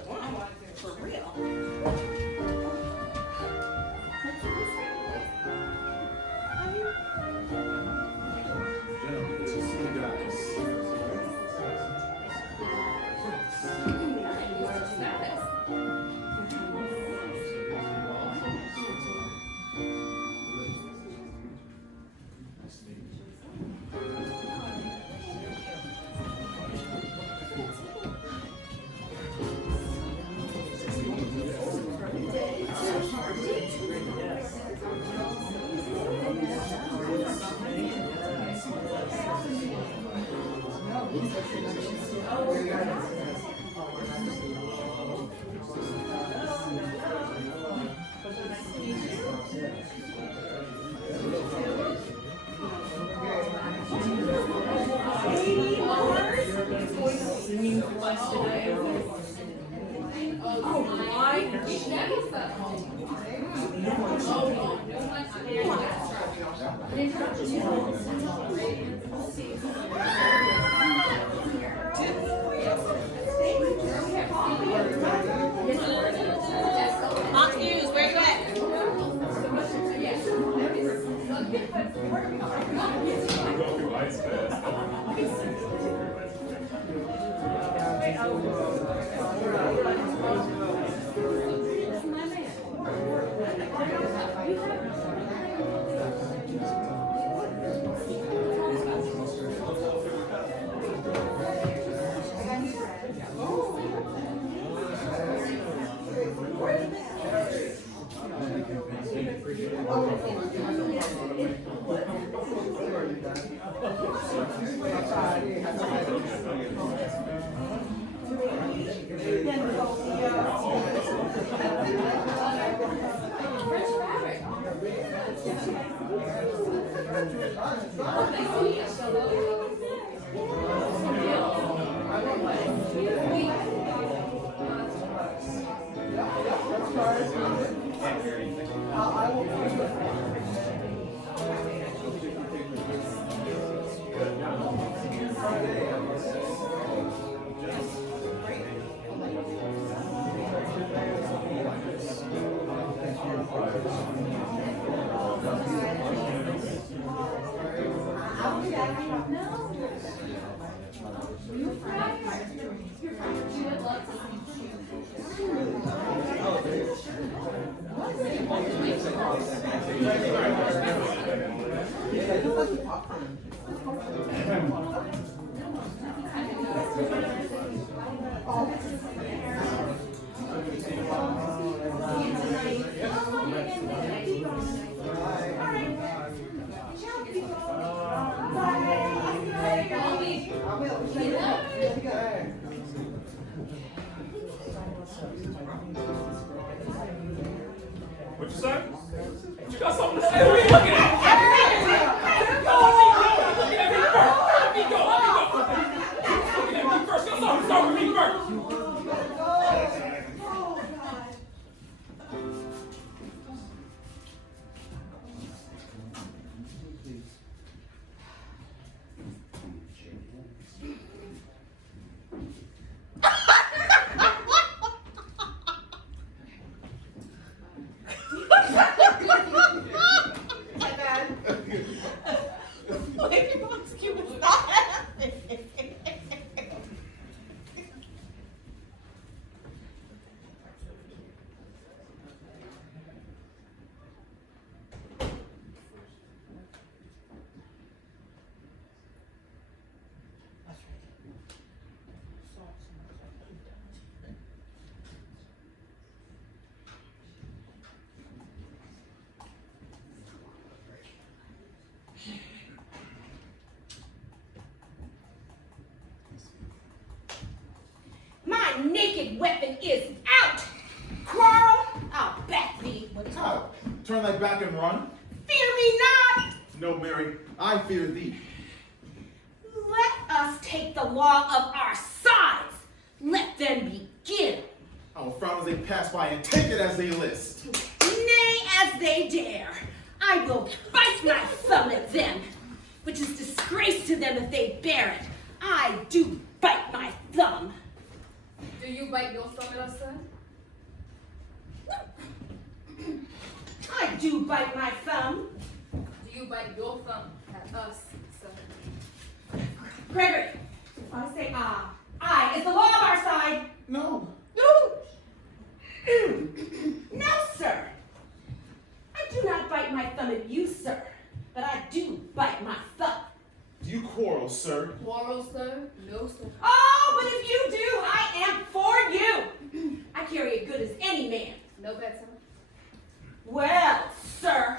feel it now, for real. What you say? You got something to say? What are you looking at? Looking at me first. Let me go. Looking at me first. Got something to start with me first. Naked weapon is out! Quarrel, I'll back thee. How? Turn thy back and run? Fear me not! No, Mary, I fear thee. Let us take the law of our sides. Let them begin. I will frown as they pass by and take it as they list. Nay, as they dare. I will bite my thumb at them, which is disgrace to them if they bear it. I do bite my thumb. Do you bite your thumb at us, son? I do bite my thumb. Do you bite your thumb at us, son? Gregory, if I say I is the law of our side. No. No. No, sir. I do not bite my thumb at you, sir, but I do bite my thumb. Do you quarrel, sir? Quarrel, sir? No, sir. Oh, but if you do, I am for you. I carry it good as any man. No bet, sir. Well, sir.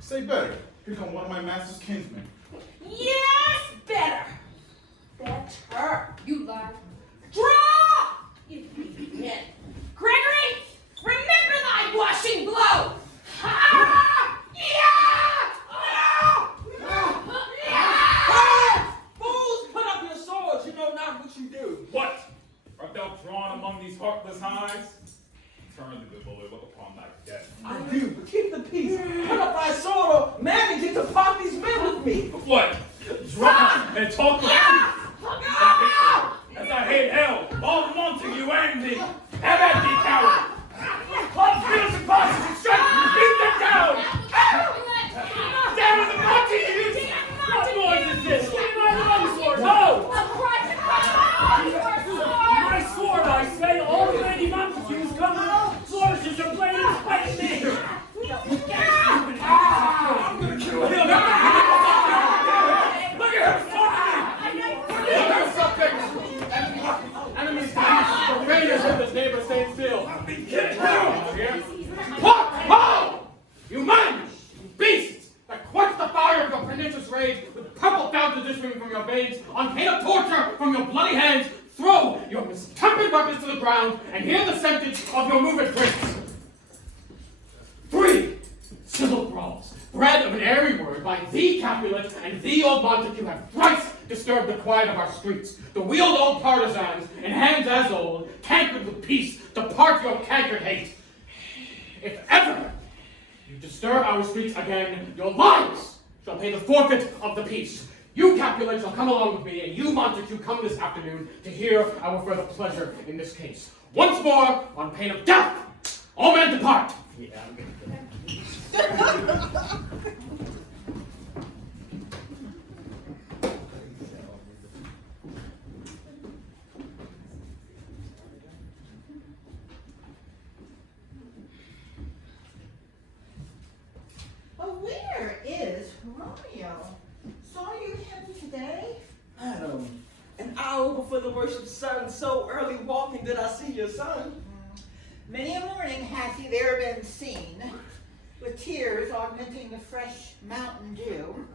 Say better. Here come one of my master's kinsmen. Yes, better. Better. You lie. Draw! If we win. Gregory, remember thy blushing blow. Ha! Yeah! No! Yeah! Fools, put up your swords. You know not what you do. What? Art thou drawn among these heartless hives? Turn the good bullet, look upon thy death. I do, but keep the peace. Put up thy sword or man get to part these men with me. What? Draw and talk with as I hate hell, all Montague and thee. Have at thee, coward! Hold spears and bosses and strike! Beat them down! Down with the Montagues! What noise is this? Give me my long sword! No! My sword, I say! All the Lady Montagues come! Flourishes your blade and fight me! I'm gonna kill him! Look at him Enemies to raiders in this neighbor, stay still. What? Ho! You men! You beasts! That quench the fire of your pernicious rage with purple fountains issuing from your veins, on pain of torture from your bloody hands, throw your mistempered weapons to the ground and hear the sentence of your moving prince. 3 civil brawls, bred of an airy word by thee Capulet and thee old Montague have thrice disturbed the quiet of our streets. The wheeled old partisans, in hands as old, cankered with peace, depart your cankered hate. If ever you disturb our streets again, your lives shall pay the forfeit of the peace. You Capulet shall come along with me, and you Montague come this afternoon to hear our further pleasure in this case. Once more, on pain of death, all men depart. Yeah, I'm gonna do that. Where is Romeo? Saw you him today? Madam, an hour before the worship sun, so early walking did I see your son. Many a morning hath he there been seen, with tears augmenting the fresh mountain dew,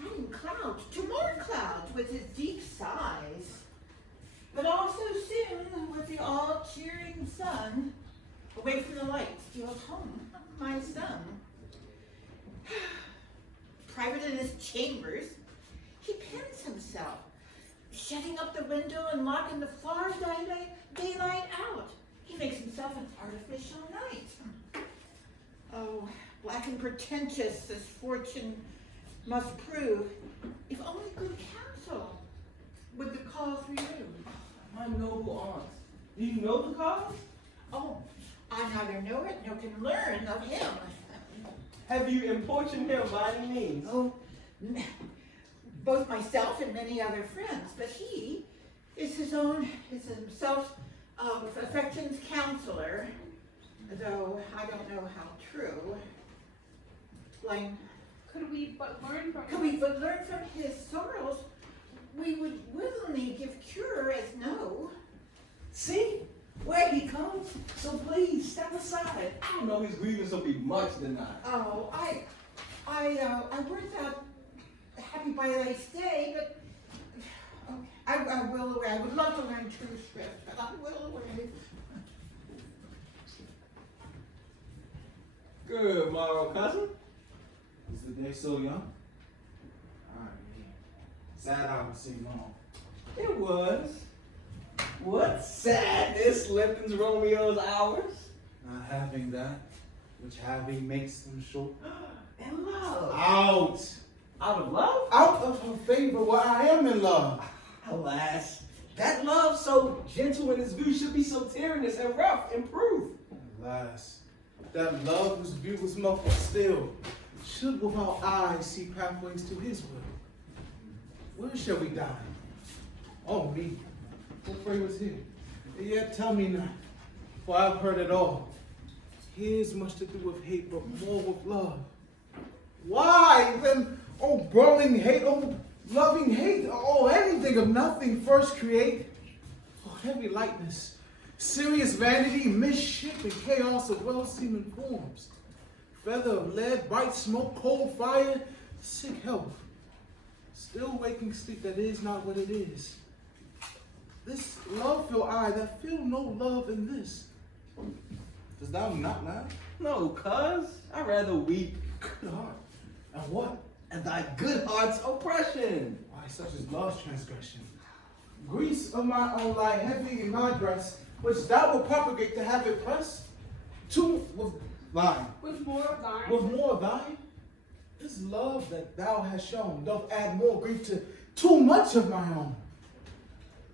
adding clouds to more clouds with his deep sighs. But also soon, with the all-cheering sun, away from the light, steals home my son. Private in his chambers, he pens himself, shutting up the window and locking the far daylight out. He makes himself an artificial night. Oh, black and pretentious as fortune must prove, if only good counsel would the cause remove. My noble aunt, do you know the cause? Oh, I neither know it nor can learn of him. Have you importuned him by any means? Oh, both myself and many other friends, but he is himself affection's counselor, though I don't know how true. Blaine, Could we but learn from his sorrows, we would willingly give cure as no. See, where he comes. So please step aside. I don't know his grievance will be much tonight. Oh, I worked out happy by thy stay, but I will away. I would love to learn true script, but I will away. Good morrow, cousin. Is the day so young? Alright, sad I would say long. It was. What sadness lengthens Romeo's hours? Not having that, which having makes them short. And love. Out! Out of love? Out of her favor while I am in love. Alas, That love so gentle in its view should be so tyrannous and rough and proof. Alas, that love whose view was muffled still, should with our eyes see pathways to his will. Where shall we dine? Oh, me. What pray was here? Yet tell me not, for I've heard it all. Here's much to do with hate, but more with love. Why then, oh brawling hate, oh loving hate, oh anything of nothing first create? Oh heavy lightness, serious vanity, mischief, and chaos of well-seeming forms. Feather of lead, bright smoke, cold fire, sick health. Still waking sleep that is not what it is. This love feel I that feel no love in this. Does thou not laugh? No, cuz, I'd rather weep. Good heart. And what? And thy good heart's oppression. Why such is love's transgression? Grease of my own lie heavy in my breast, which thou wilt propagate to have it pressed. Two with thine. With more of thine. With more of thine? This love that thou hast shown doth add more grief to too much of my own.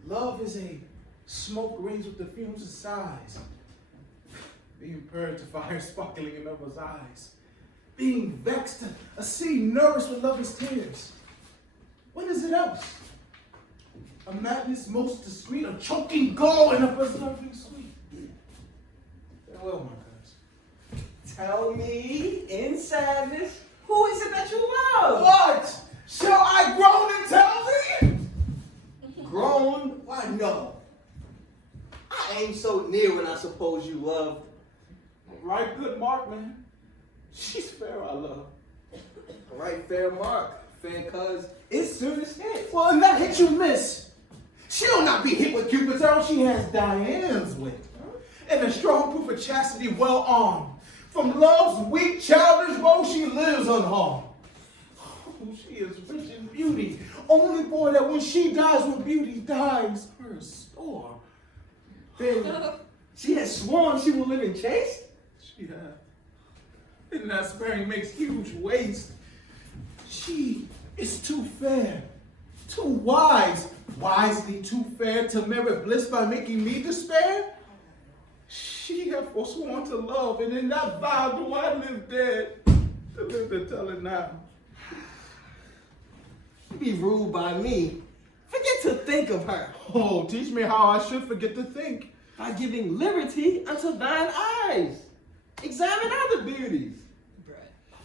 Love is a smoke rings with the fumes of sighs. Being purged to fire sparkling in others' eyes. Being vexed, a sea nourished with lover's tears. What is it else? A madness most discreet, a choking gall and a preserving sweet. Farewell, my cuz. Tell me, in sadness, who is it that you love? What? Shall I groan and tell thee? Grown? Why, no. I ain't so near when I suppose you love. Right good mark, man. She's fair, I love. Right, fair mark. Fair cuz it's soon as hit. Well, in that hit you miss. She'll not be hit with Cupid's arrow, she has Diane's wit. And a strong proof of chastity well armed. From love's weak, childish woe, she lives unharmed. Oh, she is rich in beauty, only for that when she dies with beauty dies her store. Then she has sworn she will live in chaste? She has. And that sparing makes huge waste. She is too fair, too wise, wisely too fair to merit bliss by making me despair. She hath forsworn to love, and in that vow do I live dead, to live to tell it now. You be ruled by me. Forget to think of her. Oh, teach me how I should forget to think. By giving liberty unto thine eyes. Examine other beauties.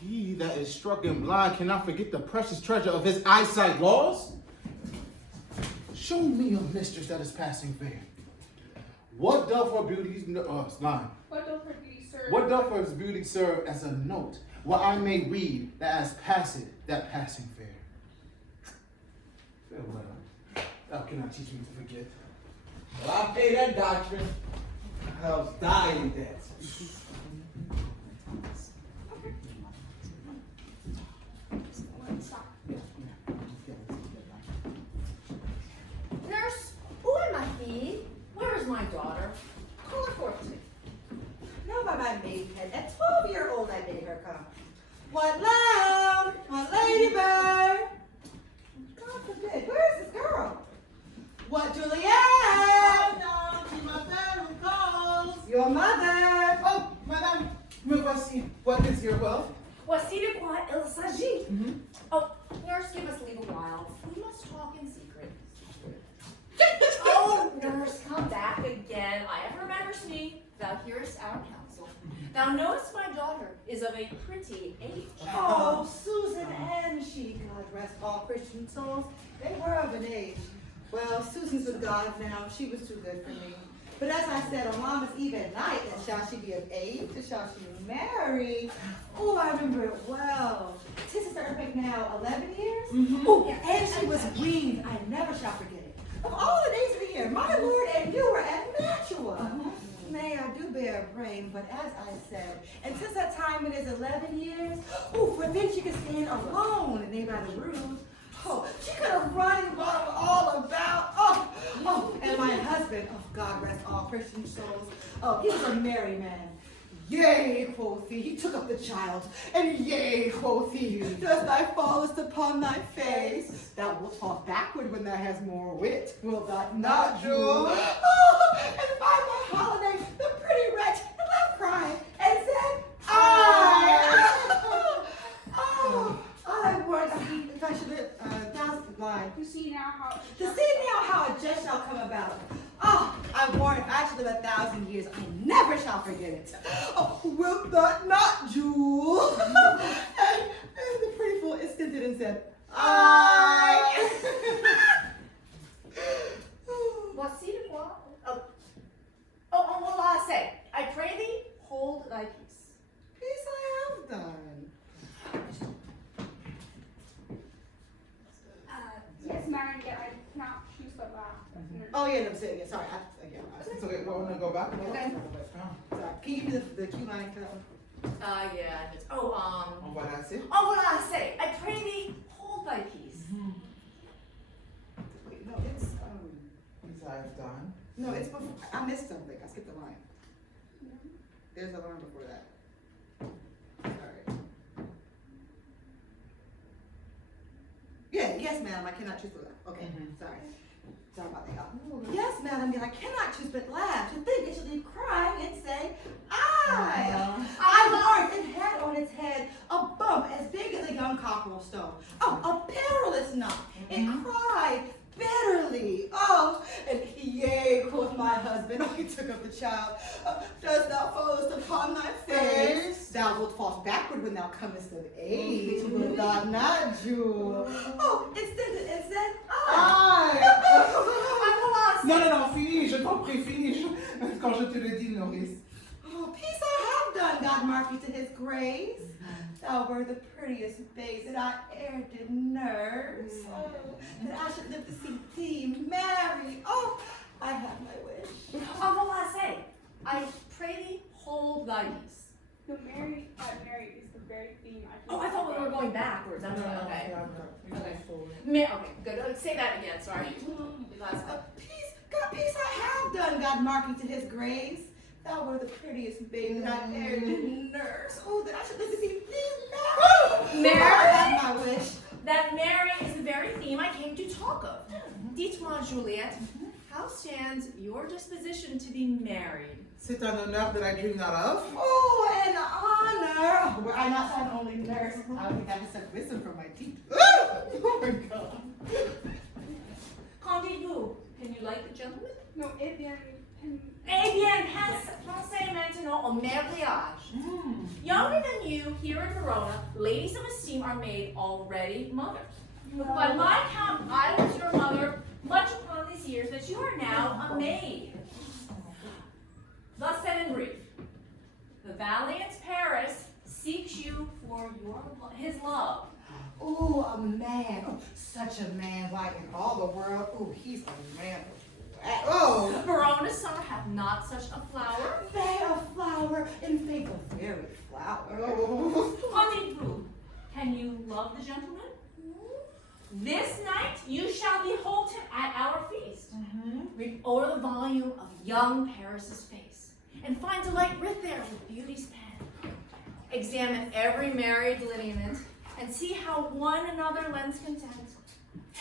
He that is struck and blind cannot forget the precious treasure of his eyesight laws. Show me a mistress that is passing fair. What doth her beauty line? What doth her beauty serve? What doth her beauty serve as a note, where I may read that as passeth that passing fair? Farewell. Thou cannot teach me to forget. Well, I pay that doctrine. I was dying debt. Nurse, who am I feed? Where is my daughter? Call her forth to me. No, by my maidhead, that 12-year-old I bid her come. What loud, what ladybird? God forbid, where is this girl? What, Juliet? No, she's my family calls. Your mother. Oh, madame, me voici. What is your wealth? Voici de quoi il s'agit. Oh, nurse, give us leave a while. We must talk in secret. Oh, nurse, come back again. I ever remembers me. Thou hearest our counsel. Thou knowest my daughter is of a pretty age. Oh, Susan and she, God rest all Christian souls, they were of an age. Well, Susan's with God now. She was too good for me. But as I said on Mama's Eve at night, and shall she be of age, and shall she marry? Oh, I remember it well. Tis is earthquake now 11 years? Oh, and she was weaned. I never shall forget it. Of all the days of the year, my Lord and you were at Mantua. Nay, I do bear a brain, but as I said, and since that time it is 11 years, oh, for then she could stand alone and they by the rules. Oh, she could have run and run all about. Oh, and my husband, oh, God rest all Christian souls. Oh, he was a merry man. Yea, quoth he took up the child, and yea, quoth he, does thy fallest upon thy face? Thou wilt fall backward when thou hast more wit, wilt thou not, Jewel? Oh, and by my holiday, the pretty wretch left crying, and said, I. Oh, I warrant if I should live 1,000 blind. You see now how. To see now how a jest shall come about. Oh, I warrant if I should live 1,000 years, I never shall forget it. Oh, wilt thou not, Jewel? and the pretty fool instanted and said, I. Voici le roi. Oh, what will I say? I pray thee, hold thy peace. Peace I have done. Yes, Madam, yet I cannot choose but laugh. Oh, yeah, no, say again. Sorry. So we want to go back? Okay. Sorry. Can you give me the cue line for that one? Yeah. On va la dire. Oh, what will I say? I pray thee, hold thy peace. Wait, no, it's, Peace I have done. no, it's before, I missed something. I skipped a line. There's a line before that. Sorry. Yeah, yes, madam, I cannot choose but laugh. Okay, sorry. Sorry about that. Yes, madam, yet I cannot choose but laugh. To think it should leave crying and say, I warrant it had on its head a bump as big as a young cockerel stone. Oh, a perilous knot. It cried bitterly. Oh, and yea, quoth my husband, oh, he took up the child. Dost thou fallest upon thy face? Thou wilt fall backward when thou comest of age. Wilt thou not, Jewel? Oh, it said, Non, finis, je t'en prie, finis. Quand je te le dis, Nourrice. Oh, peace I have done, God mark you to his grace. Thou were the prettiest face that I e'er did nurse. Oh, that I should live to see thee married. Oh, I have my wish. Oh, what will I say? I pray thee, hold thy peace. The married is the very theme I Oh, I thought we were going backwards. I'm sorry. Okay. Okay, good. Say that again. Sorry. Last time. Peace I have done, God mark you to his grace. Thou were the prettiest babe that I e'er did nurse. Oh, that I should live to see thee married. I have my wish. That Mary is the very theme I came to talk of. Dites-moi, Juliette, how stands your disposition to be married? C'est un honneur that I dream not of. Oh, an honor. Were I not thine only nurse, I would have some wisdom from my teeth. Oh my God. Qu'en dites-vous? Can you like the gentleman? No, eh bien. Eh bien, pensez maintenant au mariage. Younger than you, here in Verona, ladies of esteem are made already mothers. By my count, I was your mother much upon these years that you are now a maid. Thus said in brief, the valiant Paris seeks you for his love. Oh, a man. Oh, such a man. Why, in all the world, oh, he's a man. Oh, Verona's summer hath not such a flower. they a flower, in faith a very flower. Oh. Rendezvous. Can you love the gentleman? This night you shall behold him at our feast. Read o'er the volume of young Paris's face, and find delight writ there with beauty's pen. Examine every married lineament, and see how one another lends content.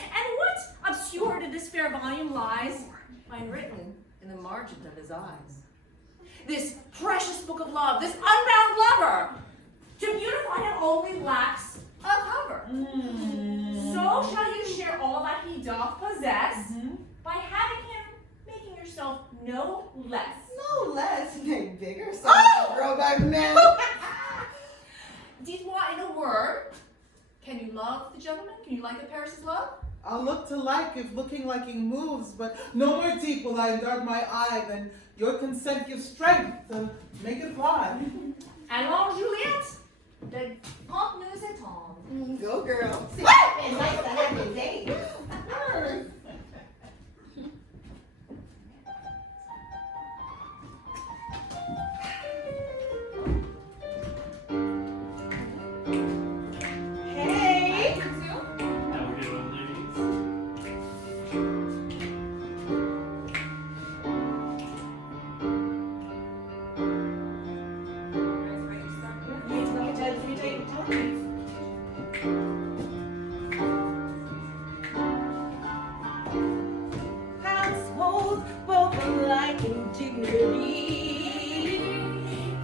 And what obscure to this fair volume lies, find written in the margin of his eyes. This precious book of love, this unbound lover, to beautify him only lacks a cover. So shall you share all that he doth possess, by having him making yourself no less. No less, nay, bigger, so grow by men. Dites-moi in a word, can you love the gentleman? Can you like the Paris's love? I'll look to like if looking like he moves, but no more deep will I dart my eye than your consent gives strength to make it fly. Allons, Juliette, the conte nous attend. Go, girl. See, it's nice to have your date. Hey. How we doing, ladies? dignity.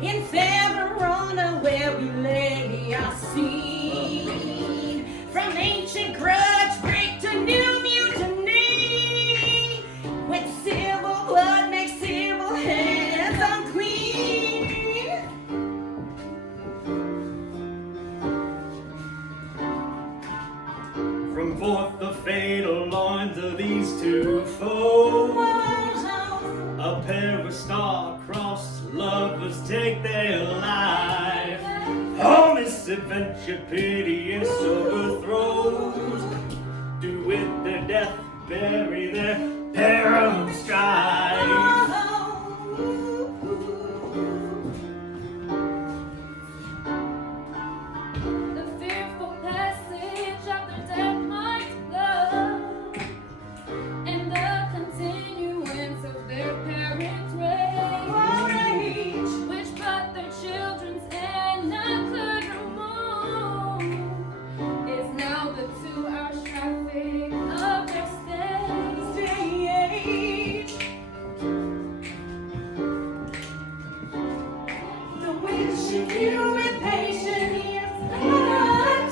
In Verona, where we lay our scene, from ancient grudge break to new mutiny, when civil blood makes civil hands unclean. From forth the fatal lines of these two foes, a pair of star-crossed lovers take their life. Oh, misadventure, piteous overthrows, do with their death bury their pair of strife. The fearful passage of their death might love, and the continuance of their parents' rage, which but their children's end not could remove, is now the 2-hour traffic of their stage. The witch you impatient ears attend,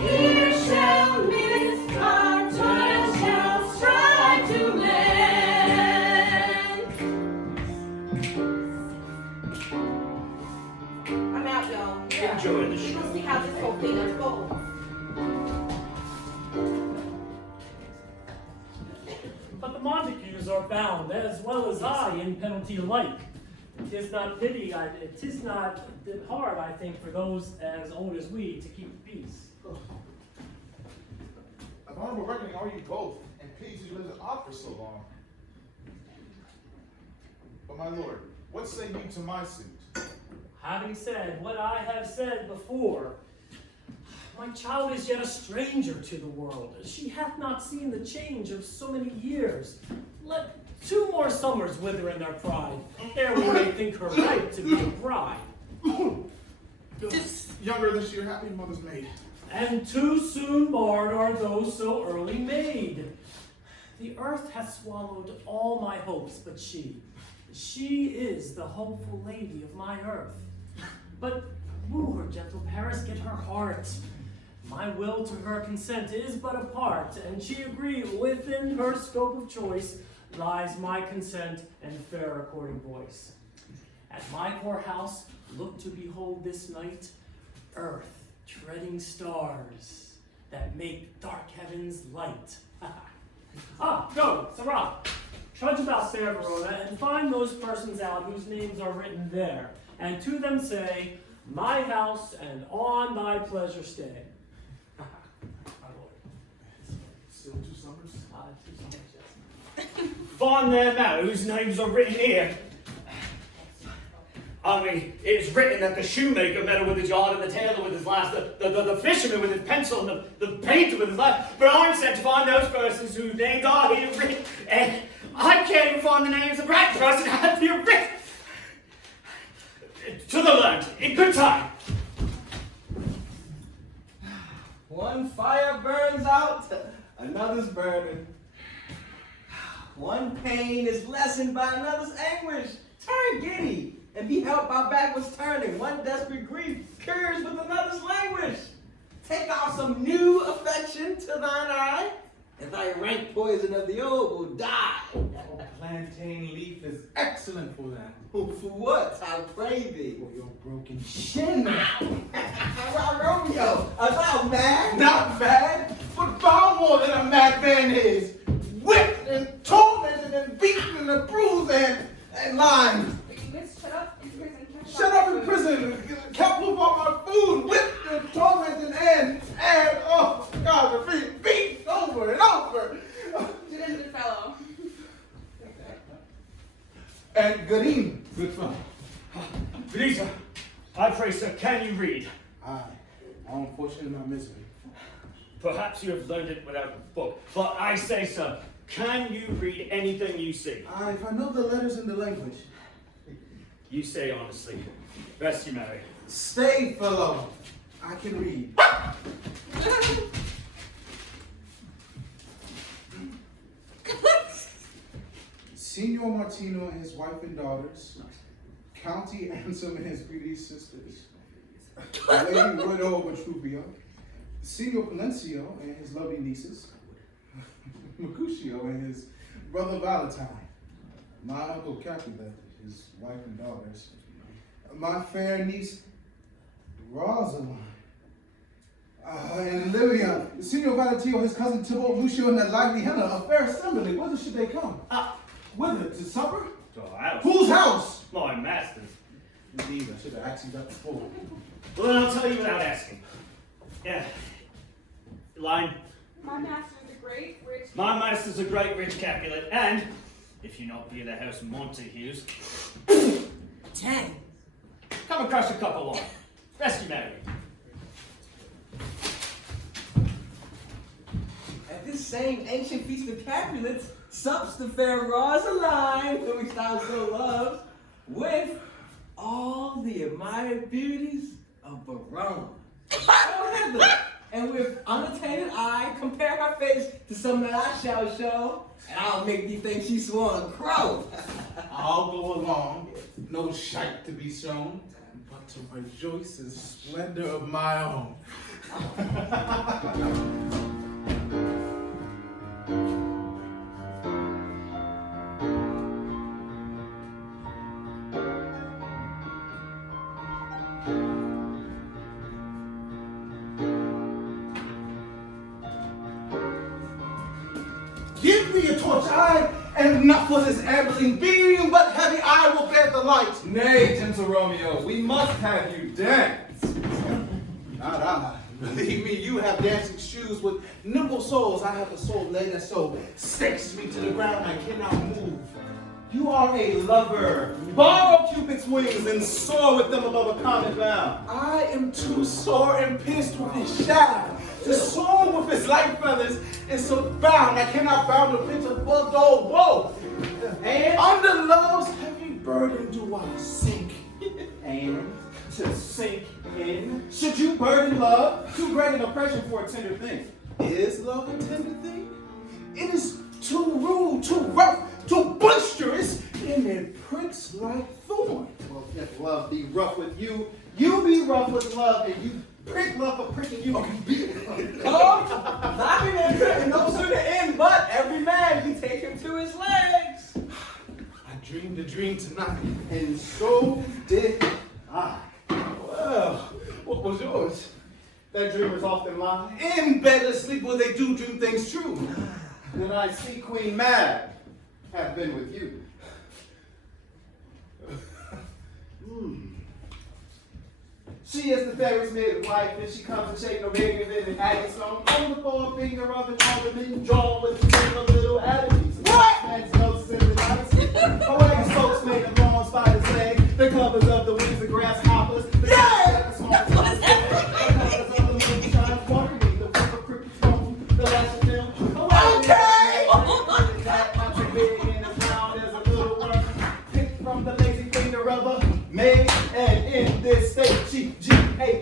here shall miss our toil shall strive to mend. I'm out, y'all. Enjoy the We'll show. see how this whole thing unfolds. But the Montagues are bound, as well as I, in penalty alike. It is not hard, I think, for those as old as we to keep the peace. Of honorable reckoning are you both, and peace who lives off for so long. But my lord, what say you to my suit? Having said what I have said before, my child is yet a stranger to the world. She hath not seen the change of so many years. Let 2 more summers wither in their pride, ere we may think her right to be a bride. It's younger than your happy mother's maid. And too soon barred are those so early made. The earth hath swallowed all my hopes, but she is the hopeful lady of my earth. But woo her, gentle Paris, get her heart. My will to her consent is but a part, and she agree within her scope of choice lies my consent and fair according voice. At my poor house, look to behold this night, earth treading stars that make dark heavens light. Go, Sarah, trudge about fair Verona and find those persons out whose names are written there, and to them say, my house and on thy pleasure stay. My lord. Still 2 summers? 2 summers, yes. Find them out whose names are written here. I mean, it's written that the shoemaker meddled with his yard and the tailor with his lass, the fisherman with his pencil and the painter with his lass. But I'm sent to find those persons whose names are here written, and I can't even find the names of the right person out here written. To the land, in good time. One fire burns out, another's burning. One pain is lessened by another's anguish. Turn giddy and be helped by backwards turning. One desperate grief cures with another's languish. Take off some new affection to thine eye, and thy rank poison of the old will die. Plantain leaf is excellent for that. For what? I pray thee. For your broken shin. Romeo, art thou mad? Not bad, but far more than a madman is. Whipped and tormented and beaten and bruised and limed. Shut up in prison. Shut up in prison. Kept up on my food. Whipped and tormented and oh God, the beat over and over. Good fellow. And good evening, good fellow. Benita, I pray, sir, can you read? I unfortunately my misery. Perhaps you have learned it without a book, but I say, sir, can you read anything you see? If I know the letters in the language. You say honestly. Rest you marry. Stay, fellow. I can read. Signor Martino and his wife and daughters, County Ansem and his pretty sisters, Lady Widow of Trubio, Signor Palencio and his lovely nieces, Mercutio and his brother Valentine, my uncle Capulet, his wife and daughters, my fair niece Rosalind, and Lillian, Signor Valentino, his cousin Thibault, Lucio, and that lively Henna, a fair assembly. Whither should they come? Whither? To supper? To our house. Whose house? My master's. Indeed, I should have asked you that before. Well, then I'll tell you without asking. Yeah. Line. My master's a great rich. My master's a great rich Capulet, and if you not be the house Montagues, Dang. come and crush a cup of wine. Rescue Mary. At this same ancient feast of Capulets, sups the fair Rosaline, whom we style so loves, with all the admired beauties of Verona. Oh, Heather, and with unattainted eye, compare her face to some that I shall show, and I'll make thee think she swung a crow. I'll go along, no shite to be shown, but to rejoice in splendor of my own. Give me a torch, I am not for this ambling beam, but heavy I will bear the light. Nay, gentle Romeo, we must have you dance. Not I. Believe me, you have dancing shoes with nimble soles. I have a soul laid that so stakes me to the ground I cannot move. You are a lover. Borrow Cupid's wings and soar with them above a common bound. I am too sore and pierced with his shaft to soar with his light feathers and so bound I cannot bound a pitch of bulldog woe. And under love's heavy burden do I sink. And to sink in, should you burden love, too great an oppression for a tender thing. Is love a tender thing? It is too rude, too rough, too boisterous, and it pricks like thorn. Well, if love be rough with you, you be rough with love, and you prick love for pricking you. Come, not be and no sooner in, but every man be taken to his legs. I dreamed a dream tonight. And so did I. Well, what was yours? That dreamers often lie. In bed asleep where they do dream things true. Then I see Queen Mab have been with you. She is the fairest midwife, and she comes and shake no bigger than an agate stone. On the forefinger of an alderman, drawn with the little atomies. What? And notes in the nights. A wagon spokes made of long spider's leg. The covers of the wings of grasshoppers. Yeah! The covers of the moonshine water. The whip of cricket stone. The lash of film. Okay! That much big and as round as a little worm. Picked from the lazy finger of a maid. And in this state, she G-A-L-L-O-P-S.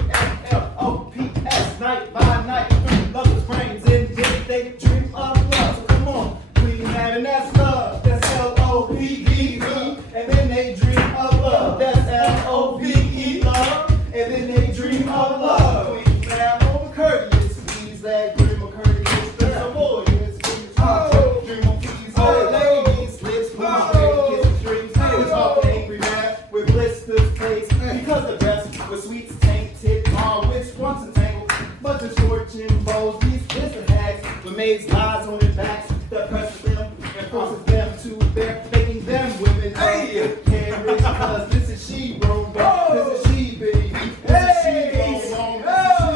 Night by night, through lovers' brains. And they dream of love. So come on, Queen Mab, and that's love. That's L-O-V-E, love. And then they dream of love. That's L-O-V-E, love. And then they dream of love. Queen Mab, over courteous, please that dream of courteous. There's a boy, it's dream of peace. Oh, ladies, lips, moonshine, kiss dreams. It's all angry man with blisters face. Because the best with sweets tainted all which once entangled. But the fortune bows these blister hags. The maids lies on their backs that presses them and forces them to bear, making them women. Hey, can't rich because this is she grown back. This is she bitty. This is she grown long. Because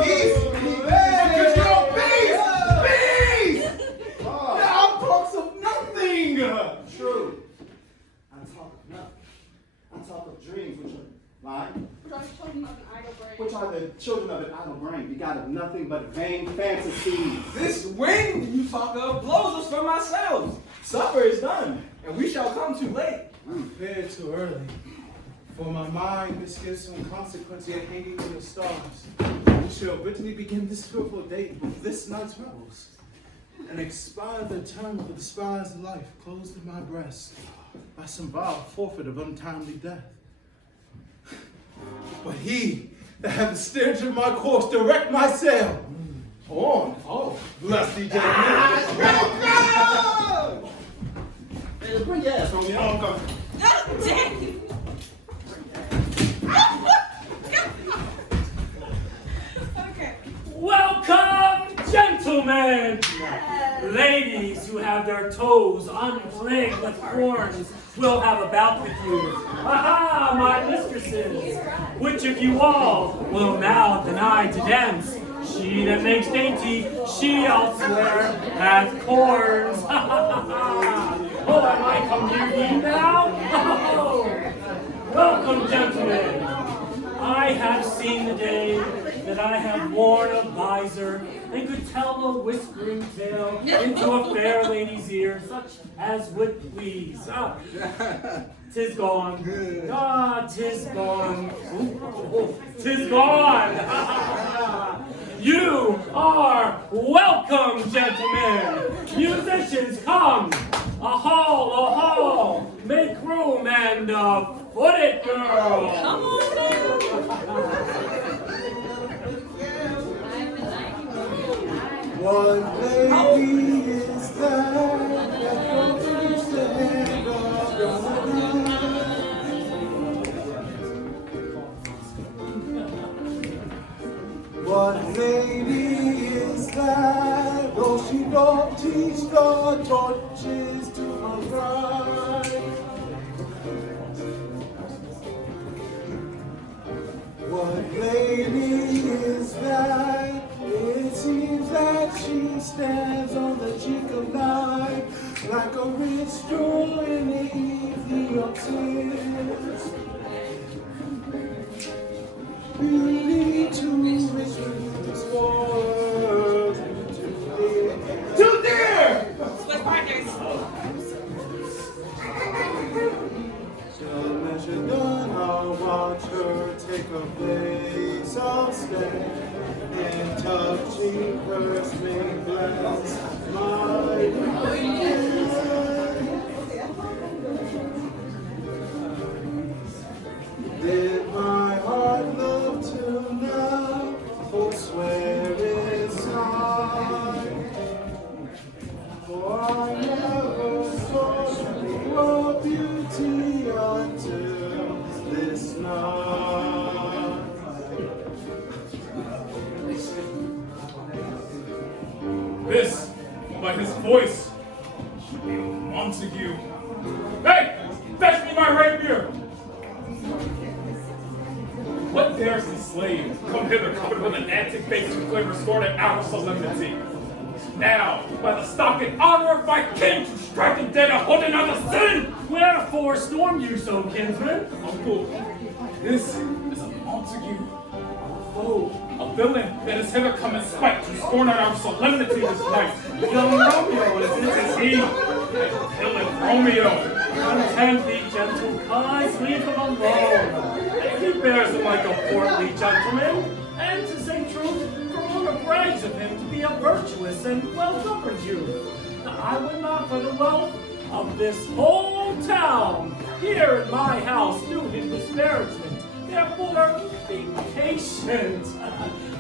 you don't peace! Now talks of nothing! True. I talk of nothing. I talk of dreams which are lying. Which are children of an idle brain. Which are the children of an idle brain, begot of nothing but vain fantasies. This wind you talk of blows us from ourselves. Supper is done, and we shall come too late. I'm prepared too early. For my mind misgives some consequence yet hanging in the stars. We shall originally begin this fearful day with this night's revels, and expire the term of a despised life closed in my breast. by some vile forfeit of untimely death. But he that hath the steerage of my course direct my sail on. Oh. Bless thee, gentlemen. Hey, bring your ass on me. I'm coming. Oh, dang! Okay. Welcome, gentlemen! Ladies who have their toes unplagued with horns will have a bout with you. Aha, my mistresses! Which of you all will now deny to dance? She that makes dainty, she, I'll swear, hath corns. Oh, am I come near ye now? Oh, welcome, gentlemen. I have seen the day that I have worn a visor and could tell a whispering tale into a fair lady's ear, such as would please. Ah, 'tis gone. Ah, 'tis gone. Ooh, 'tis gone. You are welcome, gentlemen. Musicians, come. A hall, make room and foot it, girl. Come on down. What lady is that opens the hand of your life? What lady is that, though she don't teach the torches to her bride? What lady is that? It seems that she stands on the cheek of night, like a rich jewel in the evening of tears. Beauty too rich to spoil. Too dear! Split partners. Till measure done, I'll watch her take a place, I'll stand and touching her may bless my weekend. Did my heart love till now, forswear its side? For I never saw your beauty until this night. This, by his voice, should be Montague. Hey! Fetch me my rapier! What dares the slave come hither covered with an antique face to claim restored at our solemnity? Now, by the stock and honor of my king, to strike the dead and hold another sin! Wherefore storm you so, kinsman? Uncle, this is a Montague. Oh, a villain that is hither come in spite to scorn at our solemnity this night. Villain Romeo, is it? Is he? Villain Romeo. Content thee, gentle cause, leave him alone. He bears him like a portly gentleman, and to say truth, Corona brags of him to be a virtuous and well-governed youth. I would not for the wealth of this whole town here in my house do him disparagement. Therefore, be patient.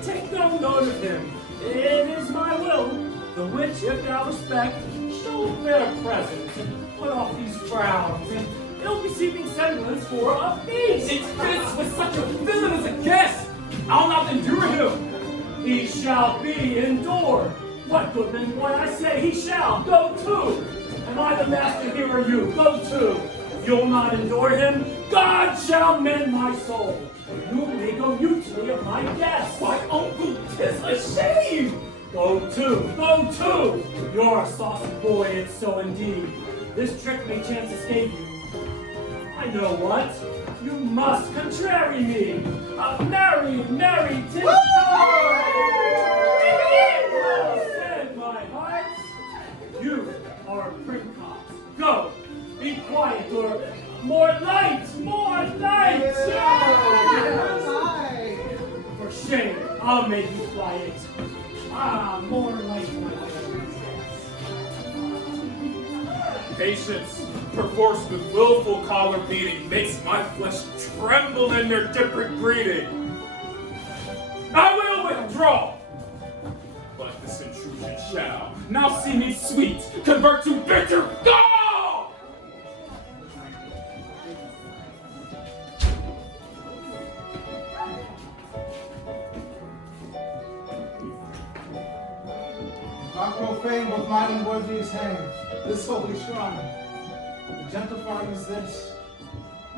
Take no note of him. It is my will, the which, if thou respect, show fair presence and put off these frowns and ill-beseeming semblance for a feast. It fits with such a villain as a guest. I'll not endure him. He shall be endured. What, goodman boy, I say he shall. Go to. Am I the master here or you? Go to. You'll not endure him. God shall mend my soul. You may go mutually of my guest. My uncle, 'tis a shame. Go to. Go to. You're a saucy boy, it's so indeed. This trick may chance escape you. I know what. You must contrary me. Marry, 'tis time. Well said, my hearts. You are a princox. Go. Be quiet, or more light, more light. For shame, I'll make you quiet. More light, my friends. Patience, perforce with willful collar beating makes my flesh tremble in their different breeding. I will withdraw, but this intrusion shall now see me sweet, convert to bitter gall! I profane with my unworthiest hand this holy shrine. The gentle fire is this.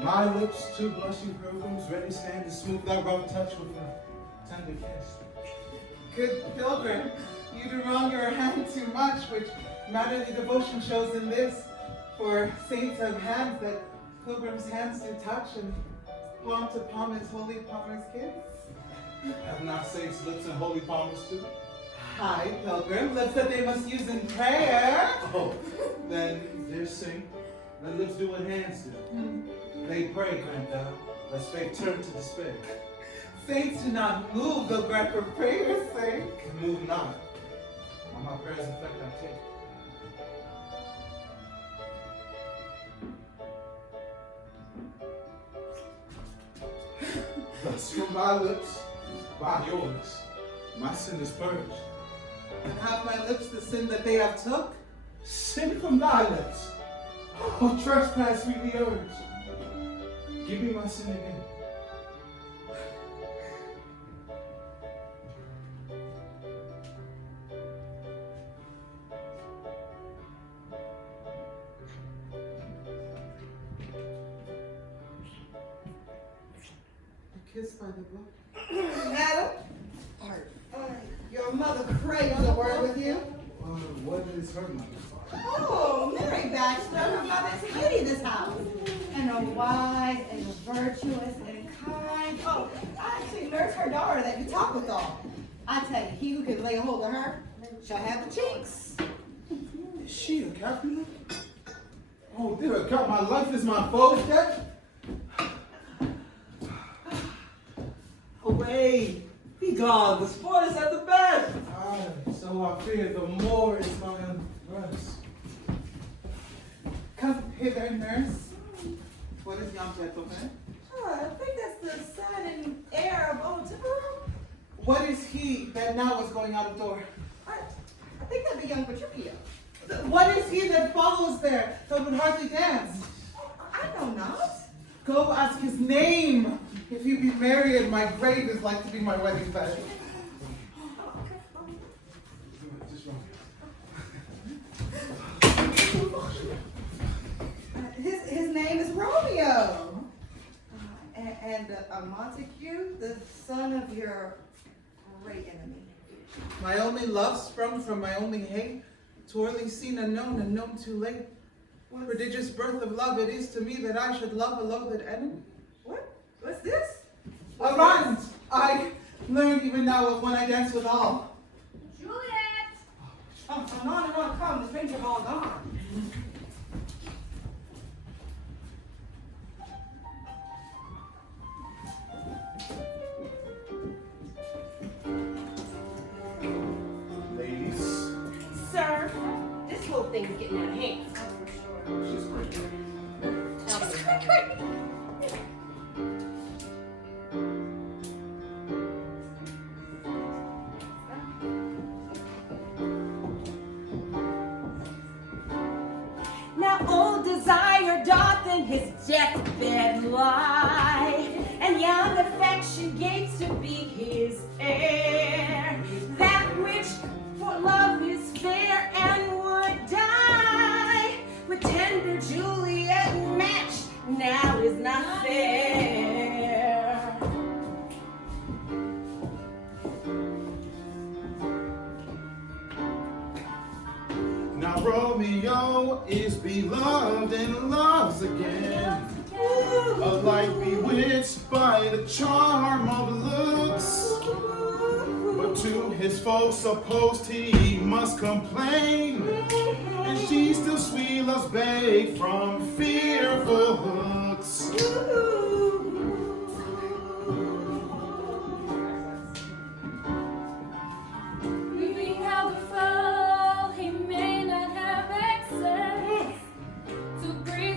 My lips, two blushing pilgrims, ready stand to smooth thy rough touch with a tender kiss. Good pilgrim, you do wrong your hand too much, which mannerly devotion shows in this. For saints have hands that pilgrims' hands do touch, and palm to palm is holy palmer's kiss. Have not saints lips and holy palms too? Hi, pilgrim, lips that they must use in prayer. Oh, then, dear saint, let lips do what hands do. They pray, grant thou, lest faith turn to despair. Saints do not move, though grant for prayer's sake. Move not, on my prayers effect I take. Thus from my lips, by yours, my sin is purged. And have my lips the sin that they have took? Sin from thy lips, oh trespass we the urge. Give me my sin again. A kiss by the book. Madam, your mother craves a word with you. What is her mother? Oh, Mary Baxter, her mother's Kitty in this house. And a wise and a virtuous and kind. Oh, I actually nursed her daughter that you talk with all. I tell you, he who can lay hold of her shall have the cheeks. Is she a Capulet? Oh, dear God, my life is my foe's death. Away! Be gone, the sport is at the best! Aye, so I fear the more is my unrest. Come hither, nurse. What is young gentleman? Oh, I think that's the son and heir of old Tipperary. What is he that now is going out of door? I think that'd be young Petruchio. What is he that follows there, that would hardly dance? I know not. Go ask his name. If you be married, my grave is like to be my wedding bed. His name is Romeo. And Montague, the son of your great enemy. My only love sprung from my only hate, too seen unknown and known too late. Prodigious birth of love it is to me that I should love a loathed enemy. What? What's this? A rhyme! I learned even now of one I dance with all. Juliet! Oh, and on come, the strings are all gone. Ladies, Sir, this whole thing is getting out of hand. she's great. Now old desire doth in his deathbed lie, and young affection gapes to be his heir. That which for love is fair and would die, with tender Juliet match now is not fair. Now Romeo is beloved and loves again, alike bewitched by the charm of looks. But to his foes supposed he must complain, and she still sweet loves beg from fearful hooks. We beheld a foe, he may not have access to breathe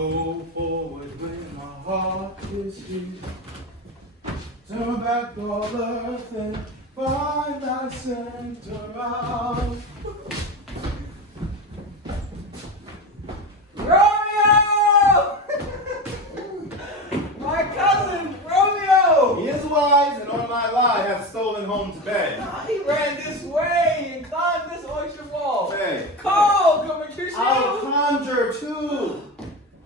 Go forward when my heart is beat. Turn back all earth and find thy center out. Romeo! My cousin, Romeo! He is wise and on my lie hath stolen home to bed. He ran this way and climbed this orchard wall. Hey. Call, come and kiss I'll you. conjure too.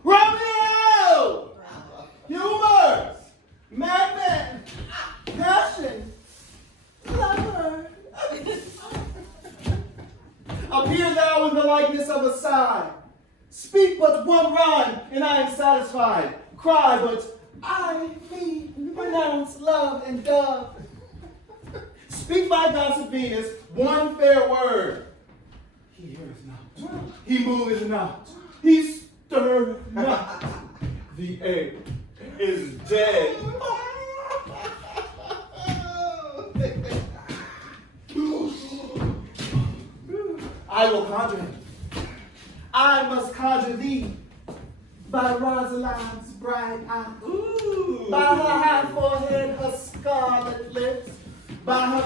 Romeo! Humor! Madman! Passion! Lover! Appear thou in the likeness of a sigh. Speak but one rhyme, and I am satisfied. Cry, but I, me, pronounce love and dove. Speak my gossip Venus, one fair word. He heareth not. He moveth not. He stirreth not. The air is dead. I will conjure him. I must conjure thee by Rosalind's bright eye, by her high forehead, her scarlet lips, by her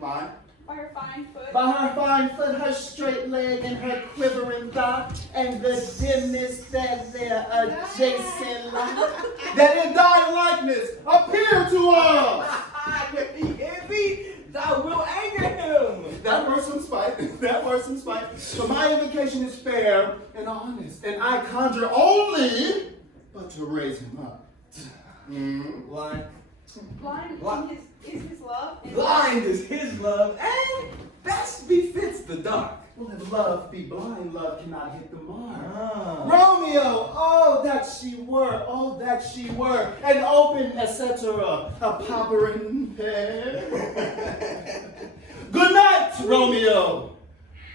fine, By her fine foot. by her fine foot, her straight leg, and her quivering thigh, and the dimness that their adjacent lie, that in thy likeness appear to us. If he hit me, thou will anger him. That word some spite, that word some spite. But my invocation is fair and honest, and I conjure only but to raise him up. Blind. Blind is his love. and- Blind is his love, and best befits the dark. Well, if love be blind, love cannot hit the mark. Ah. Romeo, oh that she were, an open, etc., a poppering pear. Good night, Romeo.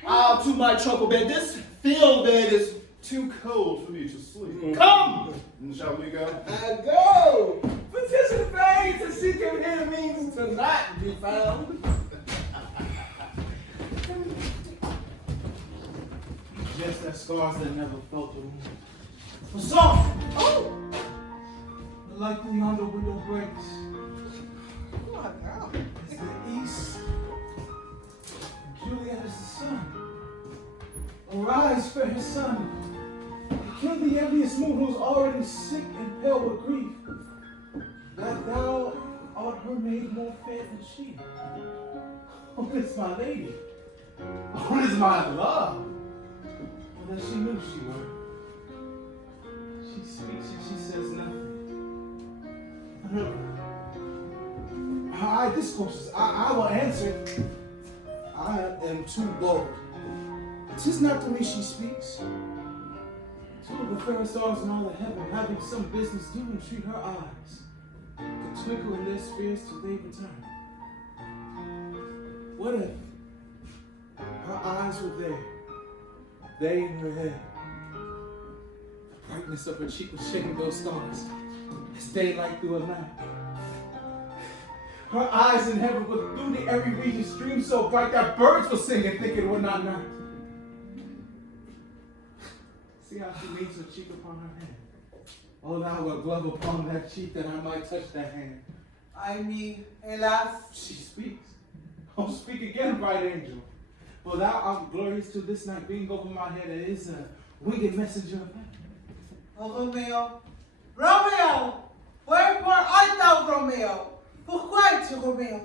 I'll to my truckle bed. This field bed is too cold for me to sleep. Come! Shall we go? Go! Participate to seek him here means to not be found. Just as scars that never felt a wound. Soft! Oh! Like the yonder window breaks. It's the east. Juliet is the sun. Arise, fair sun. Kill the envious moon who's already sick and pale with grief. That thou art her maid more fair than she. Oh, it's my lady. Oh, it's my love. Well, that she knew she were. She speaks and she says nothing. Her eye discourses. I will answer. I am too bold. 'Tis not to me she speaks. Two of the fairest stars in all of heaven, having some business do, entreat her eyes to twinkle in their spheres till they return. What if her eyes were there, they in her head? The brightness of her cheek was shaking those stars as daylight through a lamp. Her eyes in heaven were through the every region streamed so bright that birds were singing, thinking it were not night. See how she leans her cheek upon her hand. Oh, now a glove upon that cheek that I might touch that hand. I mean, hélas. She speaks. Oh, speak again, bright angel. For thou art glorious to this night, being over my head, it is a winged messenger of heaven. Oh, Romeo. Romeo! Wherefore art thou, Romeo? Pourquoi es-tu, Romeo?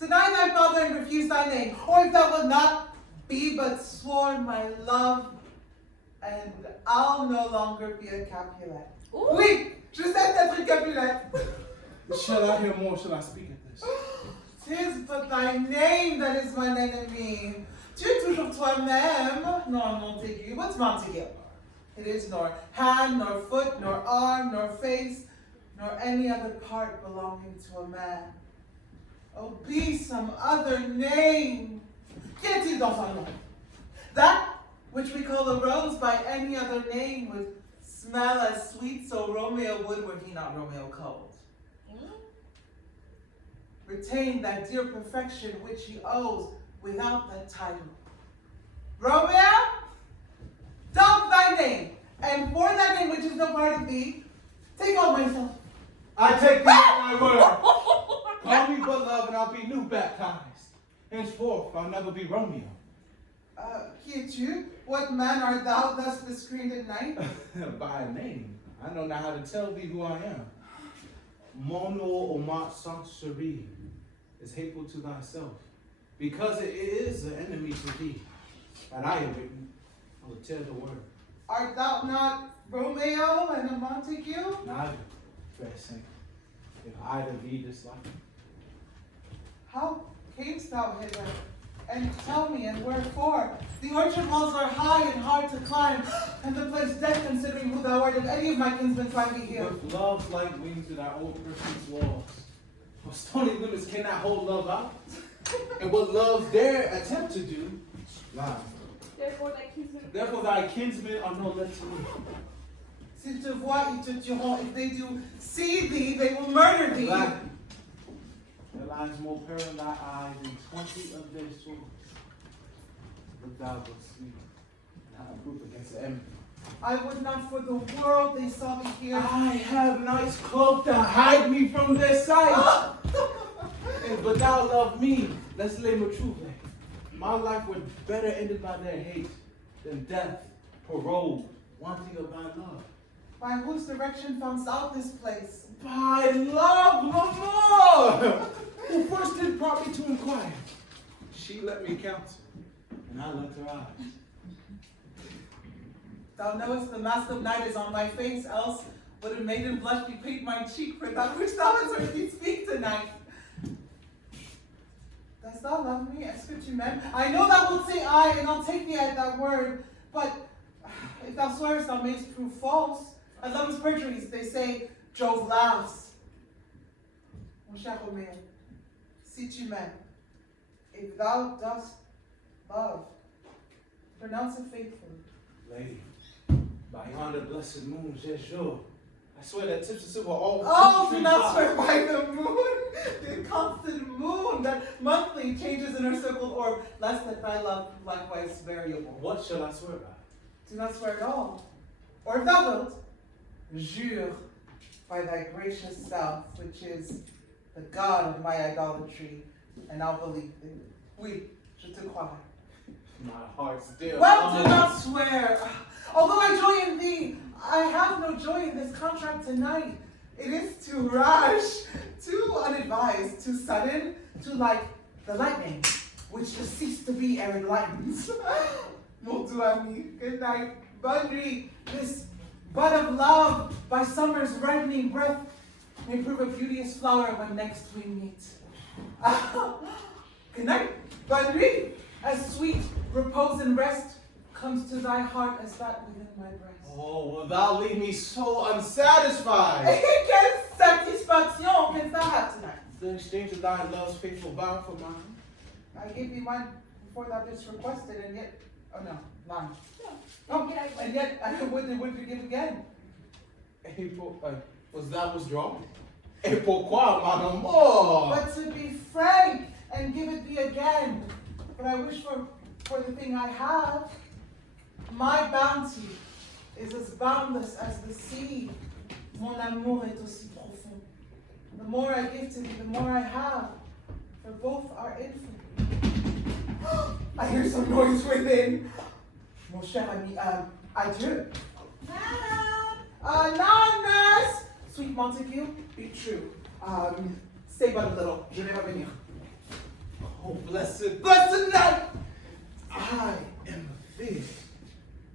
Deny thy father and refuse thy name, or if thou wilt not be but sworn my love, and I'll no longer be a Capulet. Oui, je sais être une Capulet. Shall I hear more? Shall I speak at this? 'Tis but thy name that is mine enemy. Tu es toujours toi-même. Non, Montague. What's Montague? It is nor hand, nor foot, nor arm, nor face, nor any other part belonging to a man. Oh, be some other name. Qu'y a-t-il dans un nom? That which we call a rose by any other name would smell as sweet, so Romeo would were he not Romeo cold. Retain that dear perfection which he owes without that title. Romeo, doff thy name, And for that name which is no part of thee, take out myself. I take thee at my word. Call me but love and I'll be new baptized. Henceforth, I'll never be Romeo. Qui es-tu? What man art thou thus discreet at night? By a name. I know not how to tell thee who I am. Mono omat sanctuary is hateful to thyself, because it is an enemy to thee. And I have written, I will tell the word. Art thou not Romeo and a Montague? Neither, fair saint, if either be dislike. How camest thou hither? And tell me, and wherefore? The orchard walls are high and hard to climb, and the place dead considering who thou art, if any of my kinsmen find me here. With love's like wings to thy old person's walls, for stony limits cannot hold love out. And what love dare attempt to do, lies. Therefore thy kinsmen are no less to me. S'ils te voient, ils te tueront. If they do see thee, they will murder thee. Black. There lies more peril in thy eyes than 20 of their swords. Look thou but sleep, and have proof against the enemy. I would not for the world they saw me here. I have nice cloak to hide me from their sight. And but thou love me, let's lay me truth. My life were better ended by their hate than death, parole, wanting of thy love. By whose direction foundst thou this place? By love, Lamar, who first did prompt me to inquire. She let me counsel, and I let her eyes. Thou knowest the mask of night is on my face, else would a maiden blush bepaint my cheek, for that which thou hast heard me speak tonight. Dost thou love me? Est-ce que tu m'aimes? I know thou wilt say I, and I'll take thee at that word, but if thou swearest, thou mayst prove false. As lovers perjuries, they say, Jove laughs. Mon cher Romeo, si tu m'aimes, if thou dost love, pronounce it faithfully. Lady, by yonder blessed moon, je jure, I swear that tips and silver all. Oh, do not swear by the moon, the constant moon that monthly changes in her circled orb, lest that thy love likewise variable. What shall I swear by? Do not swear at all. Or if thou wilt, jure by thy gracious self, which is the God of my idolatry, and I'll believe thee. Oui, je te crois. My heart still. Well, do not swear. Although I joy in thee, I have no joy in this contract tonight. It is too rash, too unadvised, too sudden, too like the lightning, which just ceased to be ere it lightens. Mon doux ami, good night. Bonne nuit. This bud of love by summer's ripening breath may prove a beauteous flower when next we meet. Good night. Bonne nuit. As sweet repose and rest comes to thy heart as that within my breast. Oh, will thou leave me so unsatisfied? Quelle satisfaction can thou have tonight? The exchange of thy love's faithful vow for mine. I gave thee mine before thou didst request it, and yet, oh no, mine. Oh, and yet, would you give again? Was that withdrawn? Et pourquoi, mon amour? But to be frank and give it thee again. But I wish for the thing I have. My bounty is as boundless as the sea. Mon amour est aussi profond. The more I give to thee, the more I have. For both are infinite. I hear some noise within. Mon cher ami, adieu. Now, nurse! Sweet Montague, be true. Stay but a little. Je vais revenir. Oh, blessed night! I am a fish.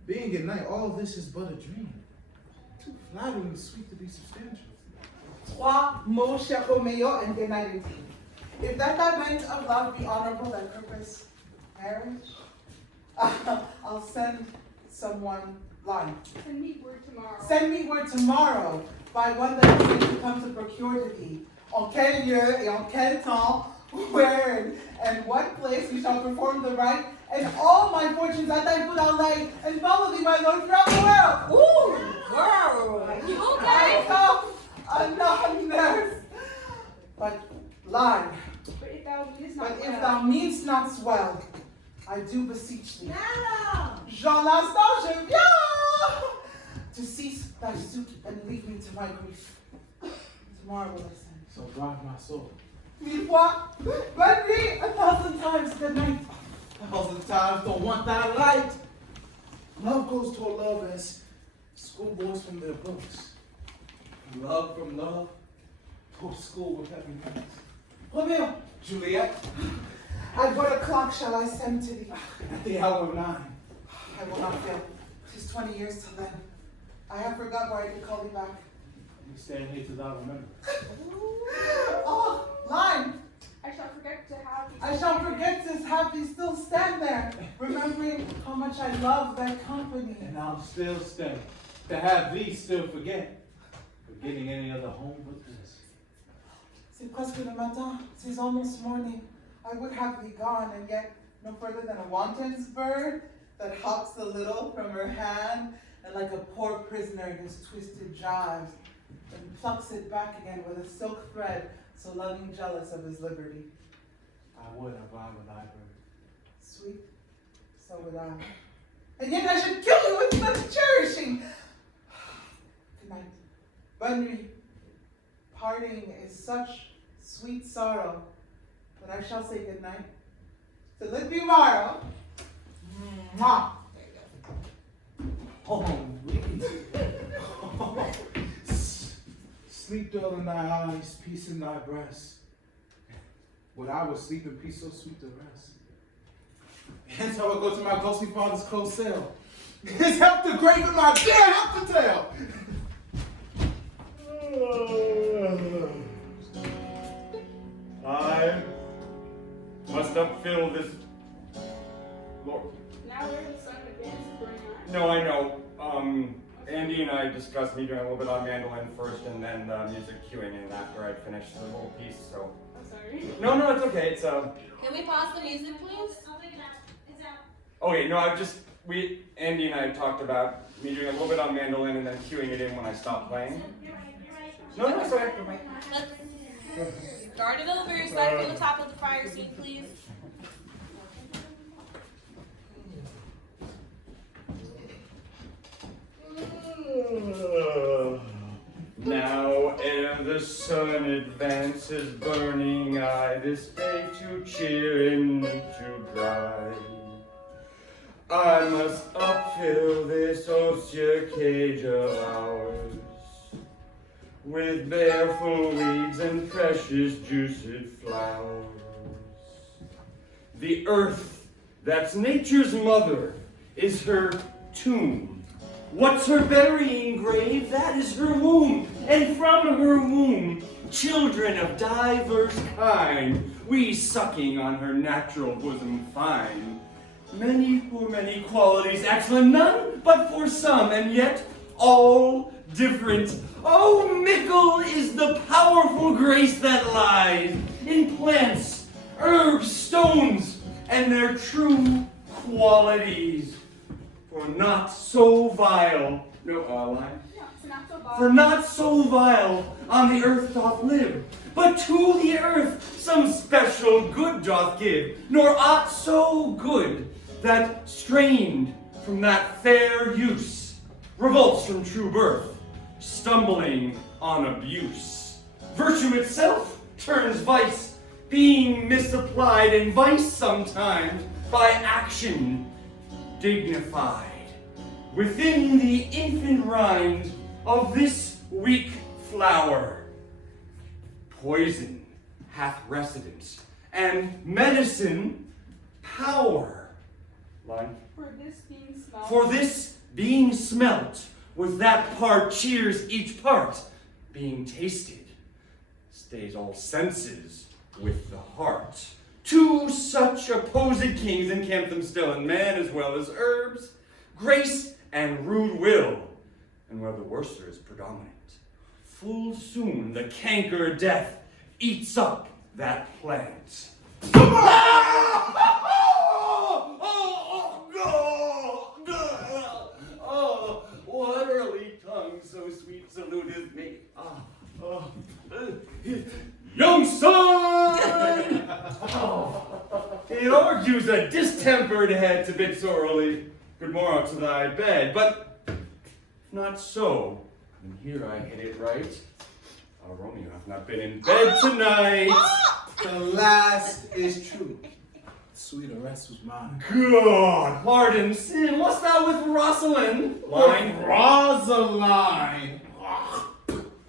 Being at night, all this is but a dream. Too flattering and sweet to be substantial. Trois, mon cher Romeo, and good night indeed. If that meant of love be honorable and purpose marriage, I'll send someone line. Send me word tomorrow. Send me word tomorrow by one that is to come to procure to thee. En quel lieu et en quel temps, where and what place we shall perform the rite, and all my fortunes at thy foot I'll lay, and follow thee, my lord, throughout the world. Ooh, girl. You okay? I come a non-nurse. But line. But if thou meanst not well, I do beseech thee. Madam! Jean l'instant, je viens! to cease thy suit and leave me to my grief. Tomorrow will I send. So drive my soul. Mille fois, bonne nuit, 1,000 times good night. 1,000 times don't want that light. Love goes toward love as schoolboys from their books. Love from love toward school with heavy hands. Romeo, Juliet, at what o'clock shall I send to thee? at the hour of 9. I will not fail. 'Tis 20 years till then. I have forgot where I could call thee back. We stand here till thou remember. Oh, line! I shall forget to have you. I shall forget to have thee still stand there, remembering how much I love thy company. And I'll still stay, to have thee still forget, forgetting any other home but this. C'est presque le matin, 'tis almost morning. I would have thee gone, and yet no further than a wanton's bird that hops a little from her hand, and like a poor prisoner in his twisted gyves, and plucks it back again with a silk thread, so loving jealous of his liberty. I would abide with thy bird. Sweet, so would I. And yet I should kill you with such cherishing. Good night. Bonne nuit. Parting is such sweet sorrow that I shall say good night. Till it be morrow. Mwah. Oh, Lee. Sleep dull in thy eyes, peace in thy breast. Would I would sleep in peace so sweet to rest. Hence how I go to my ghostly father's close cell. His help the grave in my dear help to tell. I must upfill this. Lord. Now we're in the sun of advance is burning on. No, I know. Andy and I discussed me doing a little bit on mandolin first and then music cueing in after I'd finished the whole piece, so. I'm sorry. No, it's okay. It's Can we pause the music, please? Okay, no, Andy and I talked about me doing a little bit on mandolin and then cueing it in when I stopped playing. No, it's okay. Let's start it over. Start from the top of the fire scene, please. Now ere the sun advances burning, I this day to cheer and me to dry. I must upfill this osier cage of ours with baleful weeds and precious juiced flowers. The earth, that's nature's mother, is her tomb. What's her burying grave? That is her womb. And from her womb, children of diverse kind, we sucking on her natural bosom find. Many for many qualities, excellent none, but for some, and yet all different. Oh, mickle is the powerful grace that lies in plants, herbs, stones, and their true qualities. For not so vile, line. For not so vile on the earth doth live, but to the earth some special good doth give, nor aught so good that strained from that fair use revolts from true birth, stumbling on abuse. Virtue itself turns vice, being misapplied, and vice sometimes by action dignified. Within the infant rind of this weak flower, poison hath residence, and medicine power. Line. For this being smelt, with that part cheers each part, being tasted, stays all senses with the heart. Two such opposed kings encamp them still, in man as well as herbs, grace and rude will, and where the worser is predominant. Full soon the canker death eats up that plant. Oh, what early tongue so sweet saluteth me. Young son! It argues a distempered head to bid sorrowly good morrow to thy bed, but not so, and here I hit it right. Our Romeo hath not been in bed tonight. The last is true. Sweeter rest was mine. God, pardon sin, wast thou with Rosalind? Line. Rosaline.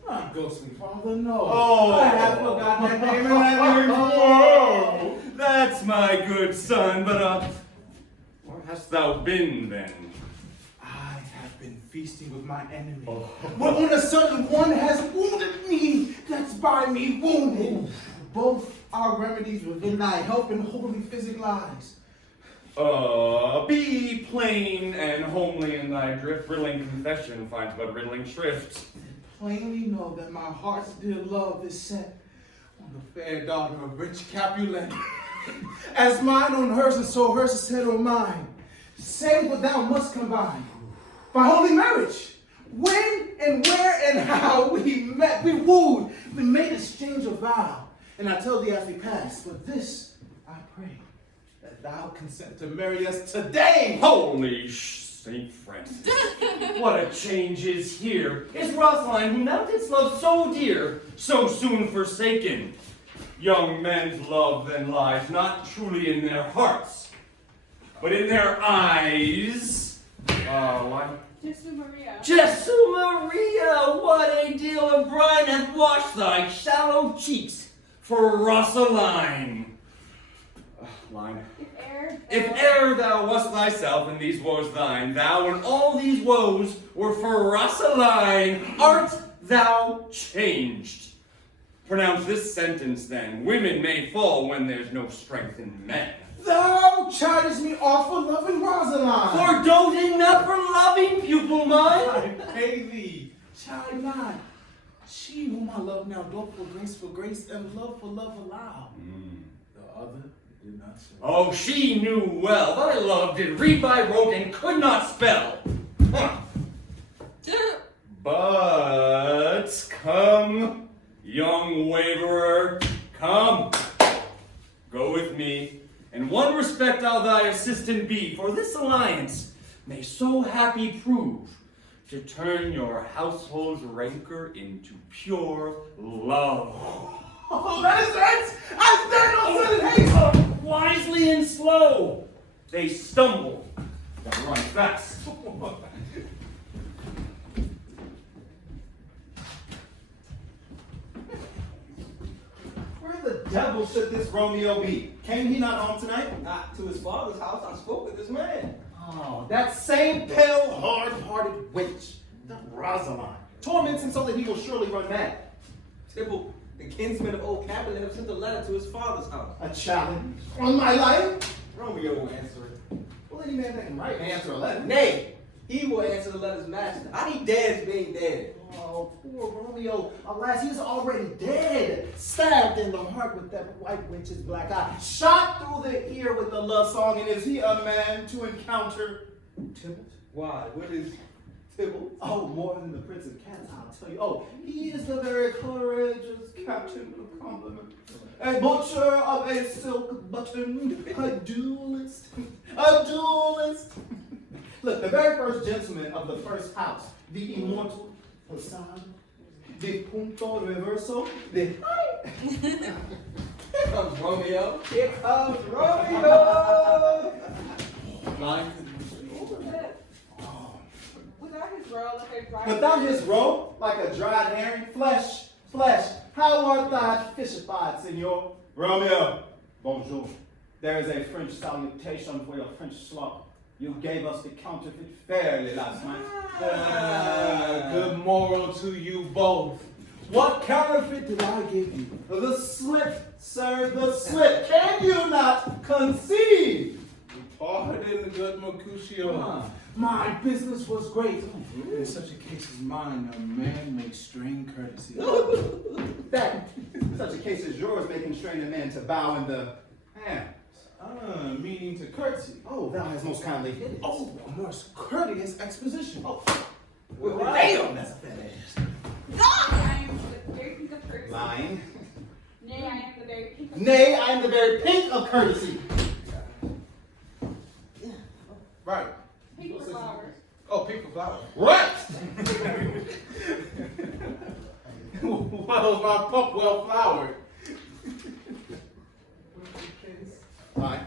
My ghostly father, no. Oh. I have forgotten that name and that name. Whoa, that's my good son, but where hast thou been then? I have been feasting with my enemy. Oh. But when a certain one has wounded me, that's by me wounded. Both are remedies within thy help and holy physic lies. Be plain and homely in thy drift, riddling confession finds but riddling shrift. Plainly know that my heart's dear love is set on the fair daughter of rich Capulet. As mine on hers, and so hers is set on mine. Say what thou must combine. By holy marriage, when and where and how we met, we wooed, we made exchange of vow. And I tell thee as we pass, but this I pray, that thou consent to marry us today. Holy Saint Francis, what a change is here. Is Rosaline, whom thou didst love so dear, so soon forsaken? Young men's love then lies not truly in their hearts, but in their eyes. Why? Jesu Maria. Jesu Maria, what a deal of brine hath washed thy shallow cheeks for Rosaline. Line. If If thou wast thyself and these woes thine, thou and all these woes were for Rosaline, art thou changed? Pronounce this sentence then, women may fall when there's no strength in men. Thou chidest me off for loving Rosaline. For doting not for loving, pupil mine. I pay thee, chide not. She whom I love now doth for grace and love for love allow. The other did not so. Oh, she knew well thy love did read by rote and could not spell. Huh. But come, young waverer, come. Go with me. In one respect I'll thy assistant be, for this alliance may so happy prove to turn your household's rancor into pure love. Oh, that is it! I stand on sudden haste! Wisely and slow, they stumble, but run fast. Where the devil should this Romeo be? Came he not home tonight? Not to his father's house, I spoke with this man. Oh, that same pale, hard-hearted wench, the Rosaline. Torments him so that he will surely run mad. Tybalt, the kinsman of old Capulet, have sent a letter to his father's house. A challenge on my life? Romeo will answer it. Well, any man that can write may answer a letter. Nay, he will answer the letter's master. I need dead as being dead. Oh, poor Romeo. Alas, he is already dead. Stabbed in the heart with that white wench's black eye. Shot through the ear with a love song. And is he a man to encounter Tybalt? Why? What is Tybalt? Oh, more than the Prince of Cats, I'll tell you. Oh, he is the very courageous captain of compliment. A butcher of a silk button. A duelist. A duelist. Look, the very first gentleman of the first house, the immortal Posada, de punto reverso, de... Here comes Romeo. Here comes Romeo. Line. Without his robe, like a dry. Without his robe, like a dried herring, flesh, flesh. How art thou fishified, senor? Romeo, bonjour. There is a French salutation for your French slop. You gave us the counterfeit fairly last night. Good moral to you both. What counterfeit did I give you? The slip, sir, the slip. Can you not conceive? Pardon, good Mercutio. My business was great. In such a case as mine, a man may strain courtesy. That, such a case as yours may constrain a man to bow in the hand. Meaning to courtesy. Oh, thou hast most kindly hit it. Oh, a most courteous exposition. Oh, well, damn, that's a fat ass. I am the very pink of courtesy. Lying. Nay, I am the very pink of Nay, I am the very pink of courtesy. Right. pink of flowers. Oh, pick a flower. Right! Well, my pup well flowered. Fine.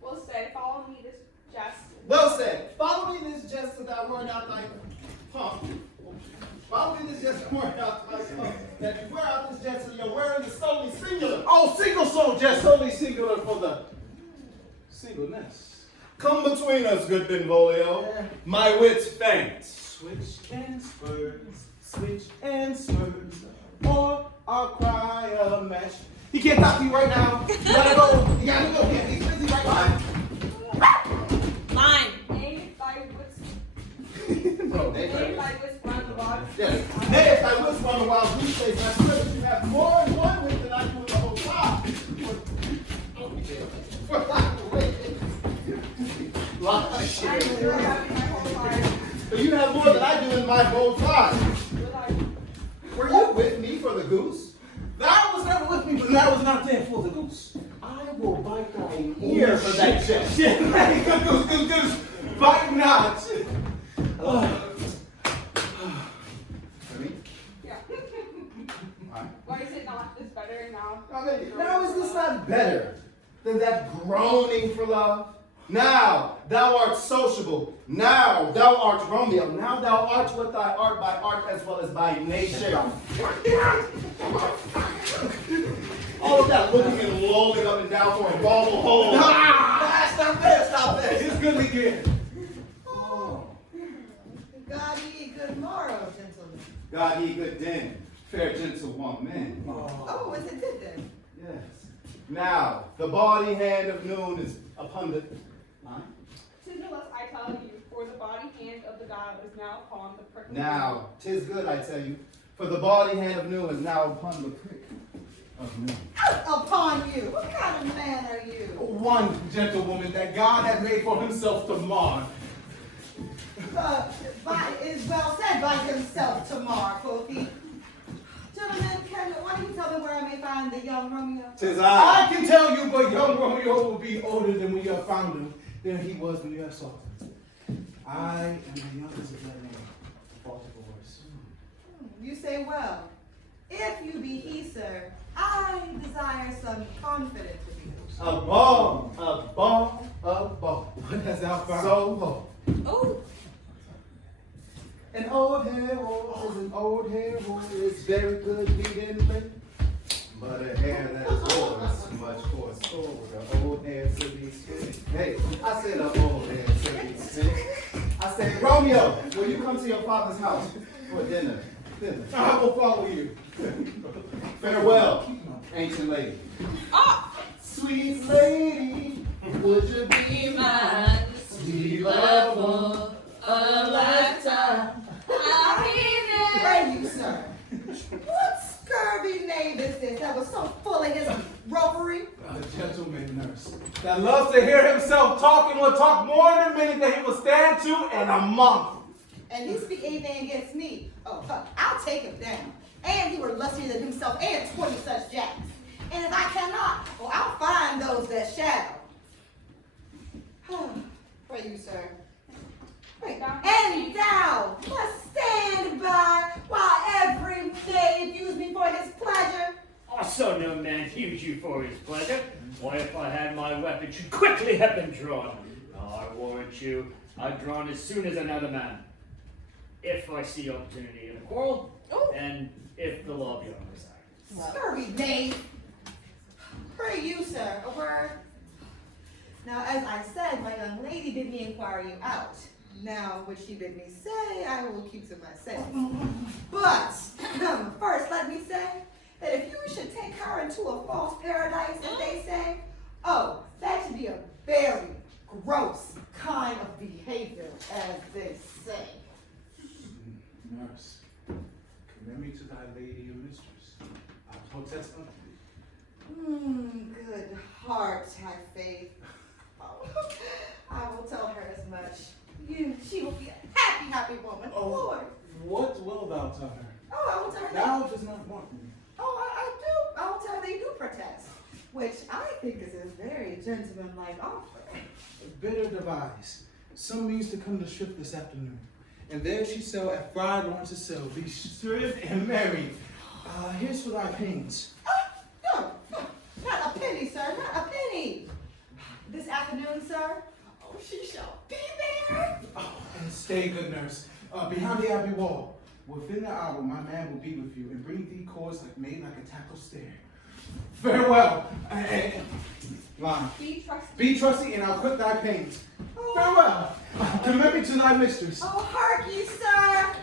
Well said, follow me this jest. Well said. Follow me this jest so that word out thy pump. Follow me this jest and word out thy pump. That you wear out this jest so you're wearing the solely singular. Oh, single soul, just solely singular for the singleness. Come between us, good Benvolio. My wits faint. Switch and spurs, or I'll cry a match. He can't talk to you right now. You gotta go. You gotta go. He's busy right now. Mine. Nay, thy wits, No, nay, thy wits run the water. Yes. Nay, if I whisper on the wild goose chase, I swear that you have more in one wit than I do in the whole lot. But you have more than I do in my whole life. Were you with me for the goose? Thou was never with me, but thou was not there for the goose. I will bite thy ear for that jest. Good goose. Bite not. Yeah. Why is it not this better now? Now is this not better than that groaning for love? Now thou art sociable. Now thou art Romeo. Now thou art what thy art by art as well as by nature. All of that looking and lolling up and down for a bauble hole. Stop there. It's good we get. Oh. God ye good morrow, gentlemen. God ye good den, fair gentlewoman. Oh, is it good then? Yes. Now the body hand of noon is upon the. Tis no less I tell you, for the body hand of the god is now upon the prick. Now, 'tis good, I tell you, for the body hand of noon is now upon the prick of noon. Upon you. What kind of man are you? One gentlewoman that God had made for himself to mar. Is well said by himself to mar, quoth he. Gentlemen, why don't you tell me where I may find the young Romeo? 'Tis I. I can tell you, but young Romeo will be older than when you have found him than he was when you have sought him. I am the youngest of that name, fault of horse. You say well. If you be he, sir, I desire some confidence with you. A ball. What has thou found? So, Oh, an old hair is an old hair is very good, he didn't think. But a hair that is old is much more sold. An old hair should be sweet. Hey, I said an old hair should be sweet. I said, Romeo, will you come to your father's house for dinner? I will follow you. Farewell, ancient lady. Sweet lady, would you be mine? Sweet love of a lifetime. Pray you, sir. What scurvy knave is this that was so full of his ropery? A gentleman nurse that loves to hear himself talk and will talk more than many that he will stand to in a month. And he speak anything against me. Oh, I'll take him down. And he were lustier than himself and 20 such jacks. And if I cannot, well, I'll find those that shall. Pray you, sir. Pray. And thou must stand by while every day abuse me for his pleasure. I saw no man use you for his pleasure. Why, if I had my weapon, should quickly have been drawn. I warrant you, I'd drawn as soon as another man. If I see opportunity in a quarrel, and if the law be on my side. Scurvy knave. Pray you, sir, a word. Now, as I said, my young lady bid me inquire you out. Now, what she bid me say, I will keep to myself. But, first, let me say that if you should take her into a false paradise, as they say, that should be a very gross kind of behavior, as they say. Nurse, commend me to thy lady and mistress. I protest unto thee. Good heart, have faith. I will tell her as much. She will be a happy, happy woman. Lord. What will thou tell her? I will tell her Thou that. does not want me. I do. I will tell her they do protest, which I think is a very gentlemanlike offer. Better devise some means to come to ship this afternoon. And there she shall at Friar Lawrence's cell be stripped and married. Here's for thy pains. No, not a penny, sir, not a penny. This afternoon, sir? Oh, she shall be there. Oh, and stay, good nurse. Behind the abbey wall. Within the hour, my man will be with you and bring thee cords made like a tackle stair. Farewell. Line. Be trusty, and I'll quit thy pains. Farewell. Commend me to thy mistress. Oh, hark ye, sir.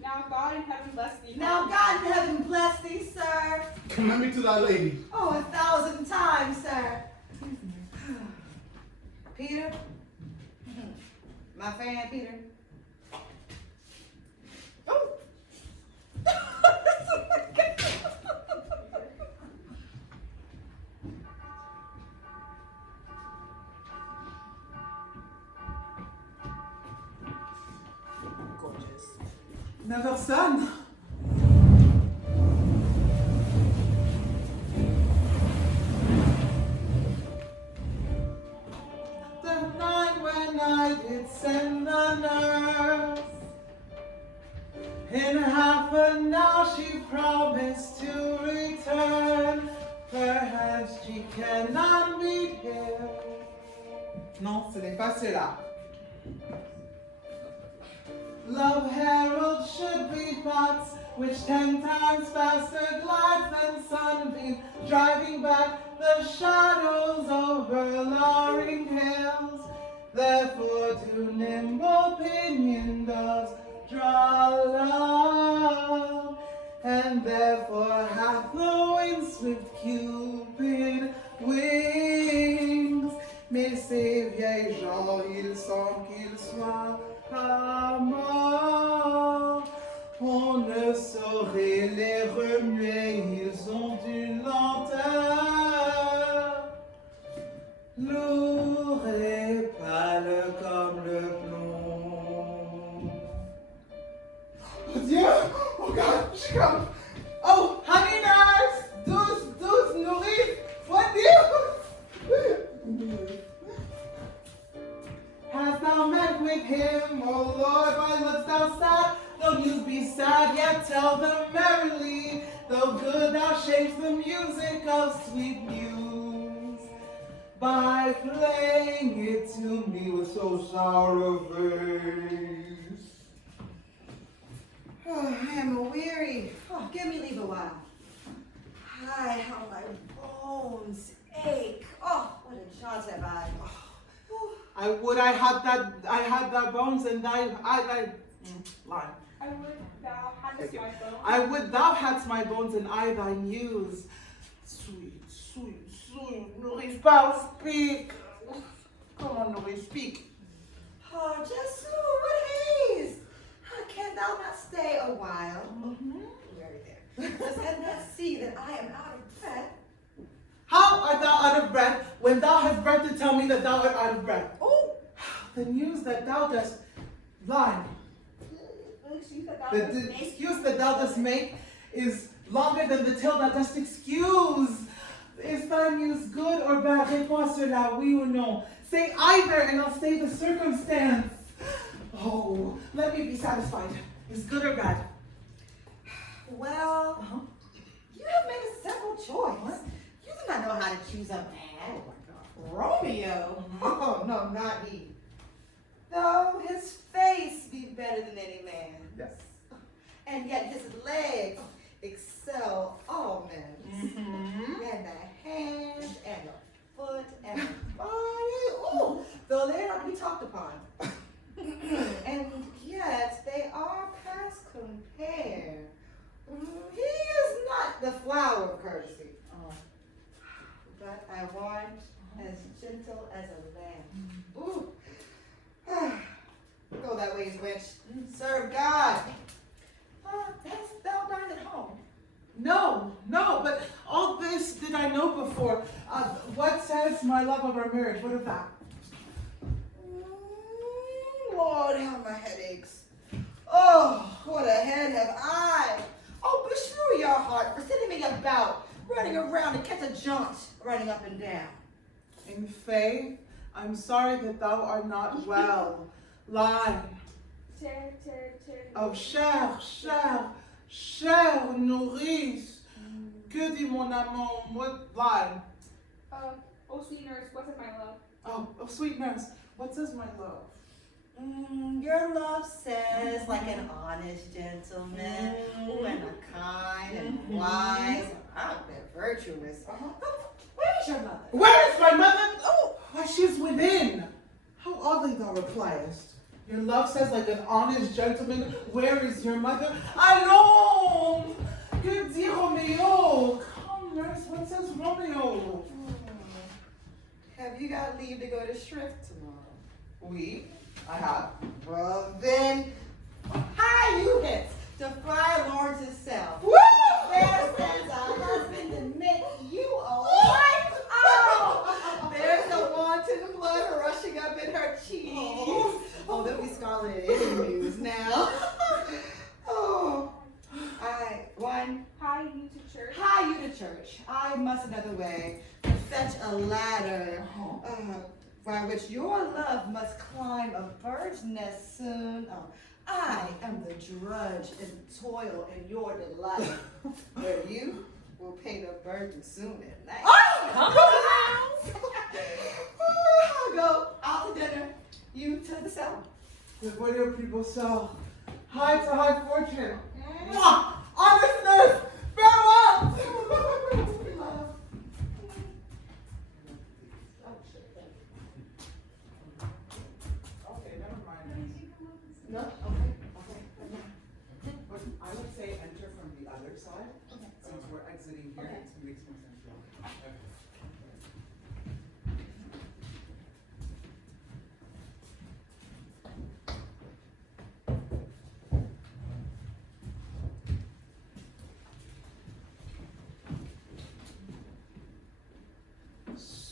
Now God in heaven bless thee. Now God in heaven bless thee, sir. Commend me to thy lady. Oh, 1,000 times, sir. Peter? My fan, Peter? Oh! Gorgeous. Never son. The night when I did send the nurse, in half an hour she promised to return. Perhaps she cannot meet him. Non, ce n'est pas cela. Love herald should be thoughts which 10 times faster glides than sunbeam, driving back the shadows over lowering hills. Therefore to nimble pinion does draw love, and therefore hath the wind swift Cupid wings. Mais ces vieilles gens, il semble qu'ils soient à mort. On ne saurait les remuer, ils ont une lenteur. Lourd et pâle comme le plomb. Oh Dieu! Oh God, she comes! Oh, honey nurse! Douce, nourrice! What Dieu! Hast thou met with him, O Lord? Why look'st thou sad? Though you be sad, yet tell them merrily. Though good, thou shapes the music of sweet news by playing it to me with so sour a face. Oh, I am weary. Oh, give me leave a while. Hi, how my bones ache. Oh, what a chance have I. I would I had that bones and lie. I would thou hadst my bones. I would thou hadst my bones and I thy news. Sweet, nourrice, parle, speak. Come on, nourrice, speak. Oh, Jesu, what haste? Can thou not stay a while? Very there. Does thou not see that I am out of breath? How art thou out of breath when thou hast breath to tell me that thou art out of breath? Oh, the news that thou dost lie. The excuse that thou dost make is longer than the tale thou dost excuse. Is thy news good or bad? Réponds cela, oui or no. Say either and I'll say the circumstance. Oh, let me be satisfied. Is good or bad? Well, you have made a simple choice. You do not know how to choose a man. Oh my God. Romeo? Oh, no, not he. Though his face be better than any man. Yes. And yet his legs excel all men's. And the hand and the foot and the body. Ooh, though they are not to be talked upon. And yet they are past compare. He is not the flower of courtesy. But I want as gentle as a lamb. Ooh. Go that way, wench. Serve God. Hast thou dined at home? No, but all this did I know before. What says my love of our marriage? What of that? Lord, how my head aches. Oh, what a head have I. Oh, beshrew your heart for sending me about, running around to catch a jaunt, running up and down. In faith, I'm sorry that thou art not well. Lie. Oh, chère nourrice. Que dit mon amour? What lie? Oh, sweet nurse, what says my love? Oh, sweet nurse, what says my love? Your love says, like an honest gentleman, ooh, and a kind and wise, and a bit virtuous. Where's your mother? Where is my mother? Oh, why, she's within. How oddly thou repliest. Your love says, like an honest gentleman, where is your mother? Allons! Que dit Romeo? Come, nurse, what says Romeo? Have you got leave to go to Shrift tomorrow? Oui, I have. Well then, hi you hits to Friar Lawrence's cell. Woo! There stands a husband to make you a wife. Oh, there's the wanton blood rushing up in her cheeks. Oh, there'll be scarlet enemies now. Oh, Hie you to church. Hie you to church. I must another way to fetch a ladder, by which your love must climb a bird's nest soon. Oh, I am the drudge and toil in your delight, where you will pay the burden soon at night. Come I'll go out to dinner, you to the cell. The widow people saw. High to high fortune. Mwah! Honest nurse, farewell! Okay, never mind. No? Okay. But I would say enter from the other side, since we're exiting here, it makes more sense.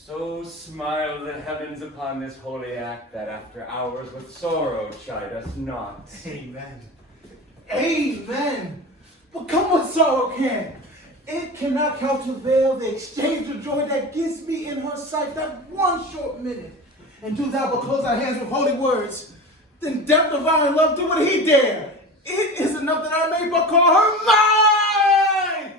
So smile the heavens upon this holy act, that after hours with sorrow chide us not. Amen. Amen. But come what sorrow can. It cannot countervail the exchange of joy that gives me in her sight that one short minute. And do thou but close thy hands with holy words. Then death divine love do what he dare. It is enough that I may but call her mine.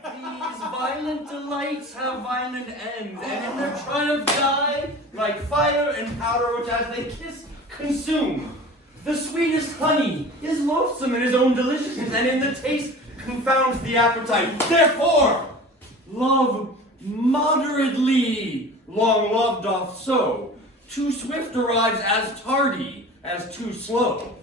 These violent delights have violent ends, and in their triumph die like fire and powder, which as they kiss consume. The sweetest honey is loathsome in his own deliciousness, and in the taste confounds the appetite. Therefore, love moderately. Long love doth so. Too swift arrives as tardy as too slow.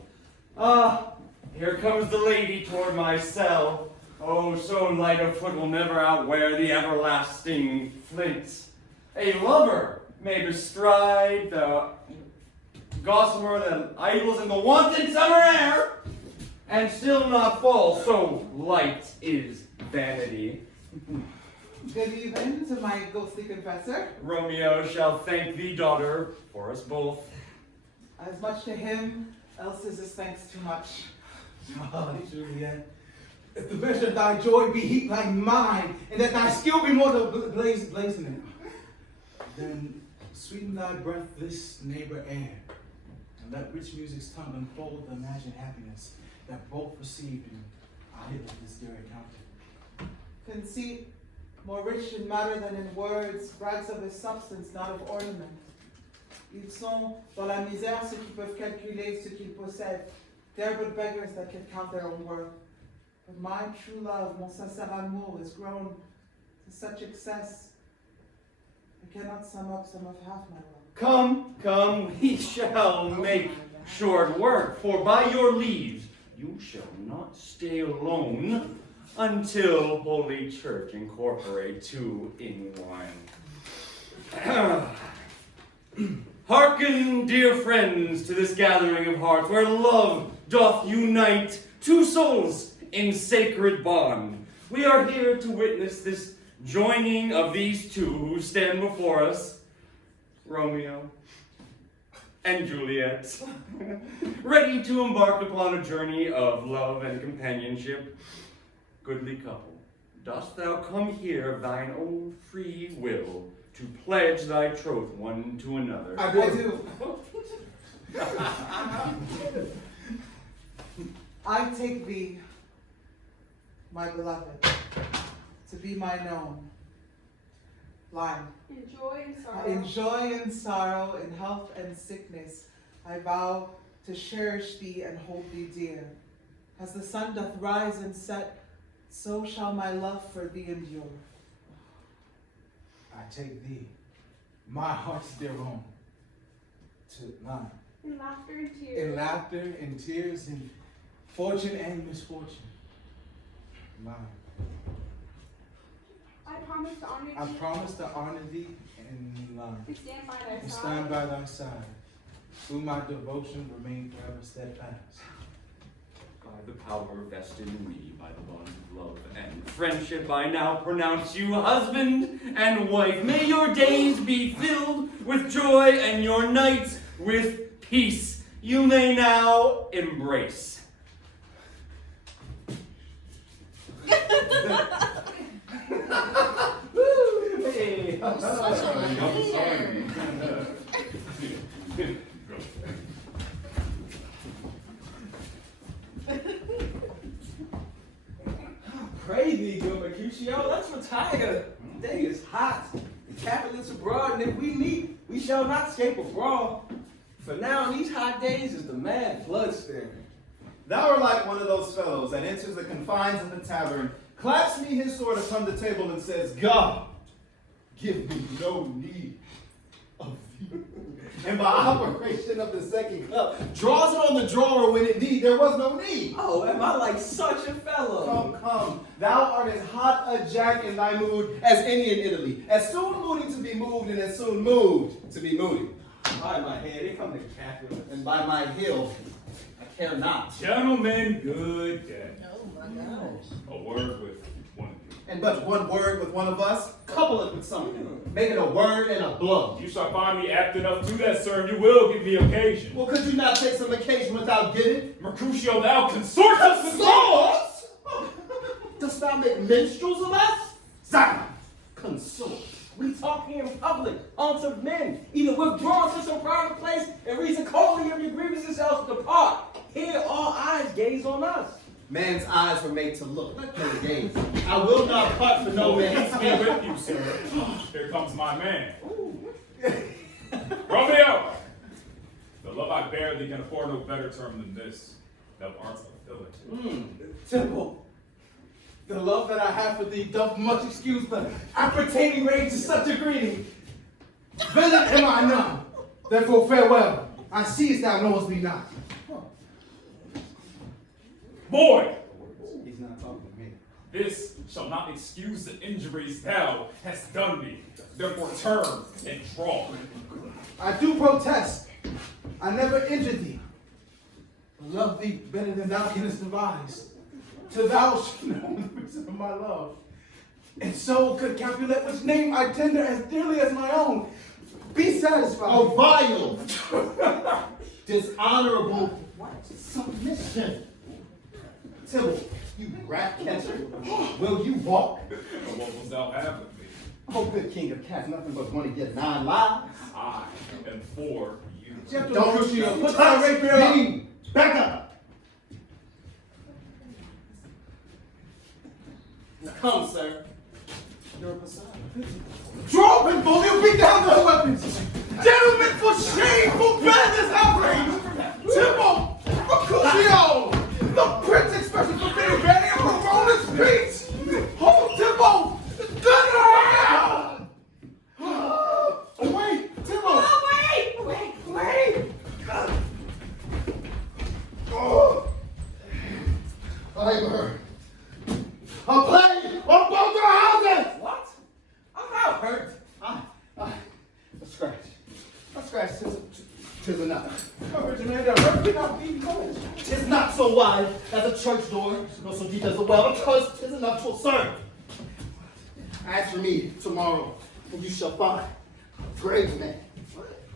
Here comes the lady toward my cell. Oh, so light of foot will never outwear the everlasting flint. A lover may bestride the gossamer that idles in the wanton summer air, and still not fall, so light is vanity. Good evening to my ghostly confessor. Romeo shall thank thee, daughter, for us both. As much to him, else is his thanks too much. Oh, Juliet, if the measure of thy joy be heat like mine, and that thy skill be more than blazing, then sweeten thy breath this neighbor air, and let rich music's tongue unfold the imagined happiness that both received in our hit of this dear encounter. Conceit, more rich in matter than in words, brags of his substance, not of ornament. Ils sont dans la misère ceux qui peuvent calculer ce qu'ils possèdent. They're but beggars that can count their own worth. But my true love, mon sincère amour, has grown to such excess, I cannot sum up some of half my love. Come, come, we shall make short work, for by your leaves you shall not stay alone until Holy Church incorporate two in one. Hearken, dear friends, to this gathering of hearts, where love doth unite two souls in sacred bond. We are here to witness this joining of these two who stand before us, Romeo and Juliet, ready to embark upon a journey of love and companionship. Goodly couple, dost thou come here of thine own free will to pledge thy troth one to another? I do. I take thee, my beloved, to be mine own. Line. In joy and sorrow. In joy and sorrow, in health and sickness, I vow to cherish thee and hold thee dear. As the sun doth rise and set, so shall my love for thee endure. I take thee, my heart's dear own, to mine. In laughter and tears. In laughter and tears, in fortune and misfortune. Mine. I promise to honor thee. I promise to honor thee in line. To stand by thy To side. stand by thy side. Through my devotion remain forever steadfast. By the power vested in me by the bonds of love and friendship, I now pronounce you husband and wife. May your days be filled with joy and your nights with peace. You may now embrace. Hey. Such a leader. Pray thee, good Mercutio, let's retire. The day is hot. The Capulets abroad, and if we meet, we shall not escape a brawl. For now, in these hot days, is the mad blood staring. Thou art like one of those fellows that enters the confines of the tavern, claps me his sword upon the table, and says, God, give me no need of thee. And by operation of the second cup, draws it on the drawer when it need. There was no need. Oh, am I like such a fellow? Come. Thou art as hot a jack in thy mood as any in Italy. As soon moody to be moved, and as soon moved to be moody. By my head, they come to Capulet. And by my heel, I care not. Gentlemen, good day. Oh my gosh. A word with one of you. And but one word with one of us, couple it with something. Make it a word and a blow. You shall find me apt enough to that, sir, and you will give me occasion. Well, could you not take some occasion without giving? Mercutio, thou consort us with Consorts? Dost thou make minstrels of us? Silence. Consort. We talk here in public, haunts of men. Either withdraw to some private place and reason coldly of your grievances, else depart. Here all eyes gaze on us. Man's eyes were made to look, not to gaze. I will not part for no man. Peace be with you, sir. Here comes my man. Romeo! The love I bear thee can afford no better term than this. Thou art a villain. Temple, the love that I have for thee doth much excuse the appertaining rage to such a greeting. Villain am I none, therefore farewell. I see as thou knowest me not. Boy! He's not talking to me. This shall not excuse the injuries thou hast done me. Therefore turn and draw. I do protest. I never injured thee. I love thee better than thou canst devise. To thou shalt know the reason of my love. And so could Capulet, which name I tender as dearly as my own, be satisfied. Oh, vile, dishonorable submission. Tibble, you rat catcher, will you walk? And what wilt thou have with me? Oh, good king of cats, nothing but one of your 9 lives. I am for you. Don't Mercutio, put touch thy rapier up. me. Back up. Now come, sir. You're a Poseidon. Drop and bully, beat down their weapons. Gentlemen, for shameful madness outrage. Temple, Mercutio, the prince expresses forbidding banning of Corona's speech. Hold Temple, gun around. Wait, Temple. Oh, wait! Oh. I'm hurt. A plague on both our houses. What? I'm not hurt. A scratch. A scratch, tis enough. Courage, man, the hurt cannot be courage. Tis not so wide as a church door, nor so deep as a well, because tis enough to serve. As for me, tomorrow, and you shall find a grave man.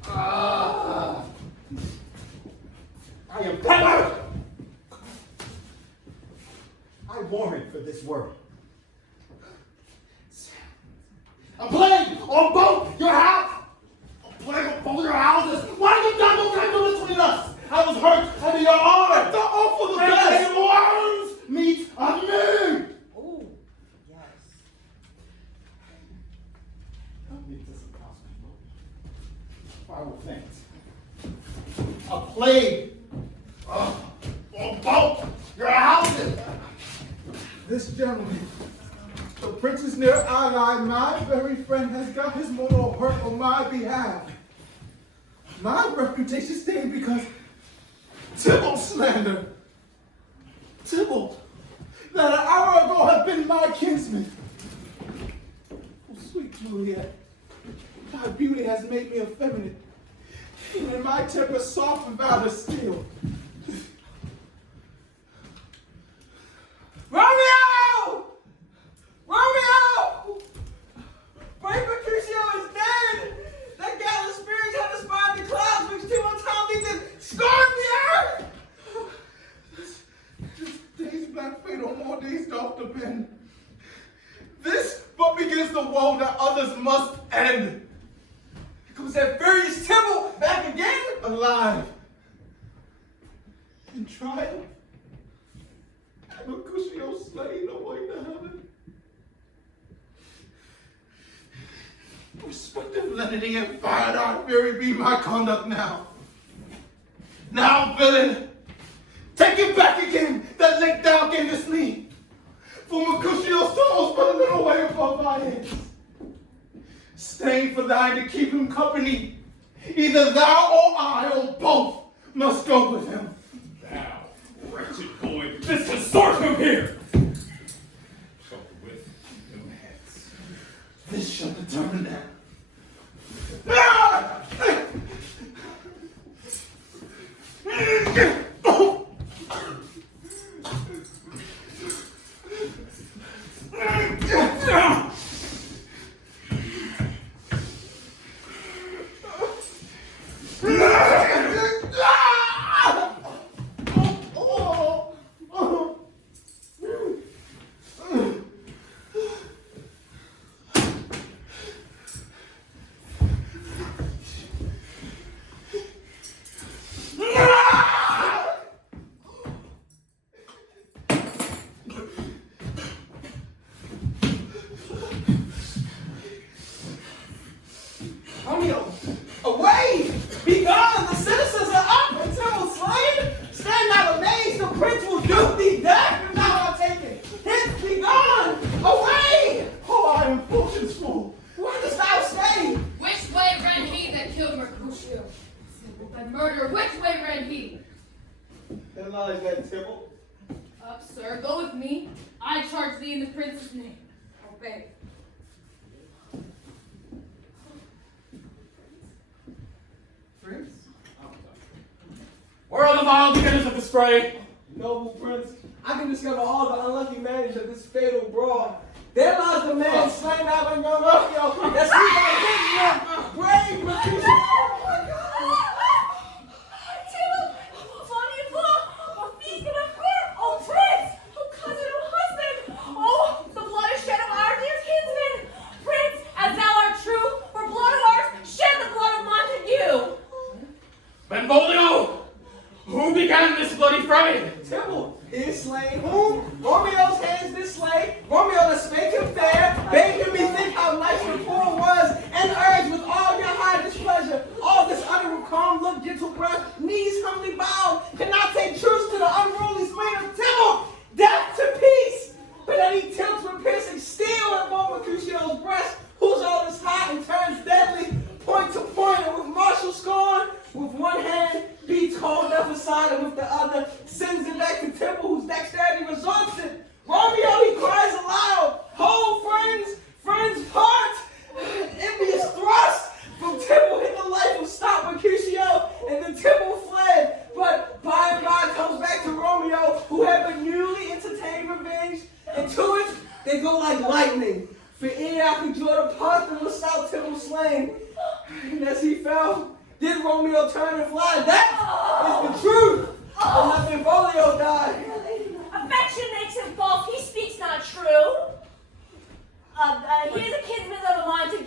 I am peppered. I warrant for this world. A plague on both your house. A plague on both your houses. Why have you done no kind of between us? I was hurt under your arm. I thought all for the best. And worms meet on me. Oh, yes. Help me this impossible. I will faint. A plague on both your houses. This gentleman, the prince's near ally, my very friend, has got his moral hurt on my behalf. My reputation stained because Tybalt slander. Tybalt, that an hour ago had been my kinsman. Oh, sweet Juliet, thy beauty has made me effeminate, and my temper soft and rather still. Romeo! Romeo! Brave Mercutio is dead! That gallant spirit had inspired the clouds, which too untimely then scarred the earth! This day's black fate on more days doth depend. This but begins the woe that others must end. Here comes that furious Tybalt back again! Alive. In triumph. And Mercutio slain away to heaven. Respective lenity and fire dark fury be my conduct now. Now, villain, take it back again, that link thou gavest me. For Mercutio's soul's but a little way above my head. Stay for thine to keep him company. Either thou or I or both must go with him. Thou, wretched boy, this consortium here! Go with no heads. This shall determine that. Romeo, away! Be gone! The citizens are up and Tybalt slain! Stand not amazed, the prince will do thee death if thou art taken! Hence, be gone! Away! Oh, I am fortune's fool. Where dost thou stay? Which way ran he that killed Mercutio? But murder, which way ran he? That knowledge that Tybalt. Up, sir, go with me. I charge thee in the prince's name. Obey. Prince? Where are the vile beginners of this fray? Noble prince, I can discover all the unlucky managers of this fatal brawl. There lies the man slain out by young Romeo. That's he, brave Mercutio. Oh my God! Tybalt, mon fils de ma frère, oh prince, oh cousin, oh husband, oh the blood is shed of our dear kinsman. Prince, as thou art true, for blood of ours, shed the blood of Montague. Benvolio, who began this bloody fray? Tybalt is slain. Whom? Romeo's hands did slay. Romeo that spake him fair, bade him bethink how nice your form was, and urged with all your high displeasure. All this uttered with calm look, gentle breath, knees humbly bowed, cannot take truce to the unruly swain of Tybalt. Death to peace! But then he tilts with piercing steel at Mercutio's breast, whose all is hot and turns deadly, point to point, and with martial scorn, with one hand beats cold death aside, and with the other sends it back to Tybalt, whose dexterity resorts it. Romeo, he cries aloud, hold friends, friends part! Envious thrust from Tybalt hit the life of stop Mercutio, and then Tybalt fled. But by and by comes back to Romeo, who had been newly entertained revenge, and to it they go like lightning. For ere I could draw the part and was out Tybalt slain. And as he fell, did Romeo turn and fly? That is the truth. But not Benvolio died. Affection makes him false, he speaks not true. He is a kinsman of the Montague.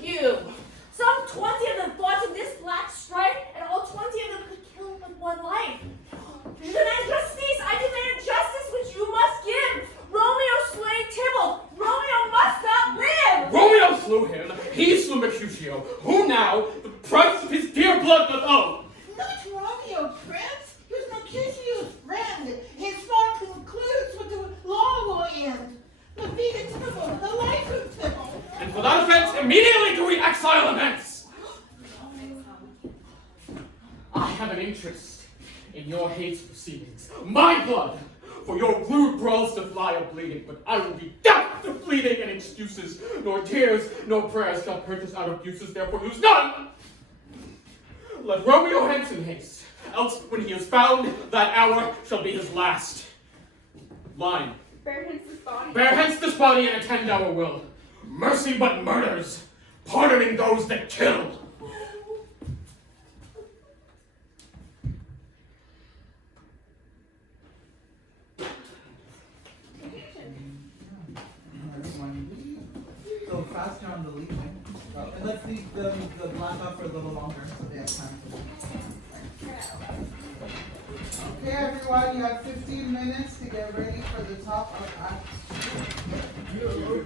Mercutio, who now the price of his dear blood doth owe. Not Romeo, Prince. He was Mercutio's friend. His song concludes with the law will end. The vita Tibble, the life of Tibble. And for that offense, immediately do we exile him hence. I have an interest in your hate proceedings. My blood, for your rude brawls to fly a bleeding, but I will be deaf to pleading and excuses, nor tears, nor prayers shall purchase our abuses, therefore lose none. Let Romeo hence in haste, else when he is found, that hour shall be his last. Line. Bear hence this body. Bear hence this body and attend our will. Mercy but murders, pardoning those that kill. So faster on the leeway. And let's leave the black up for a little longer so they have time to. Okay, everyone, you have 15 minutes to get ready for the top of Act 2.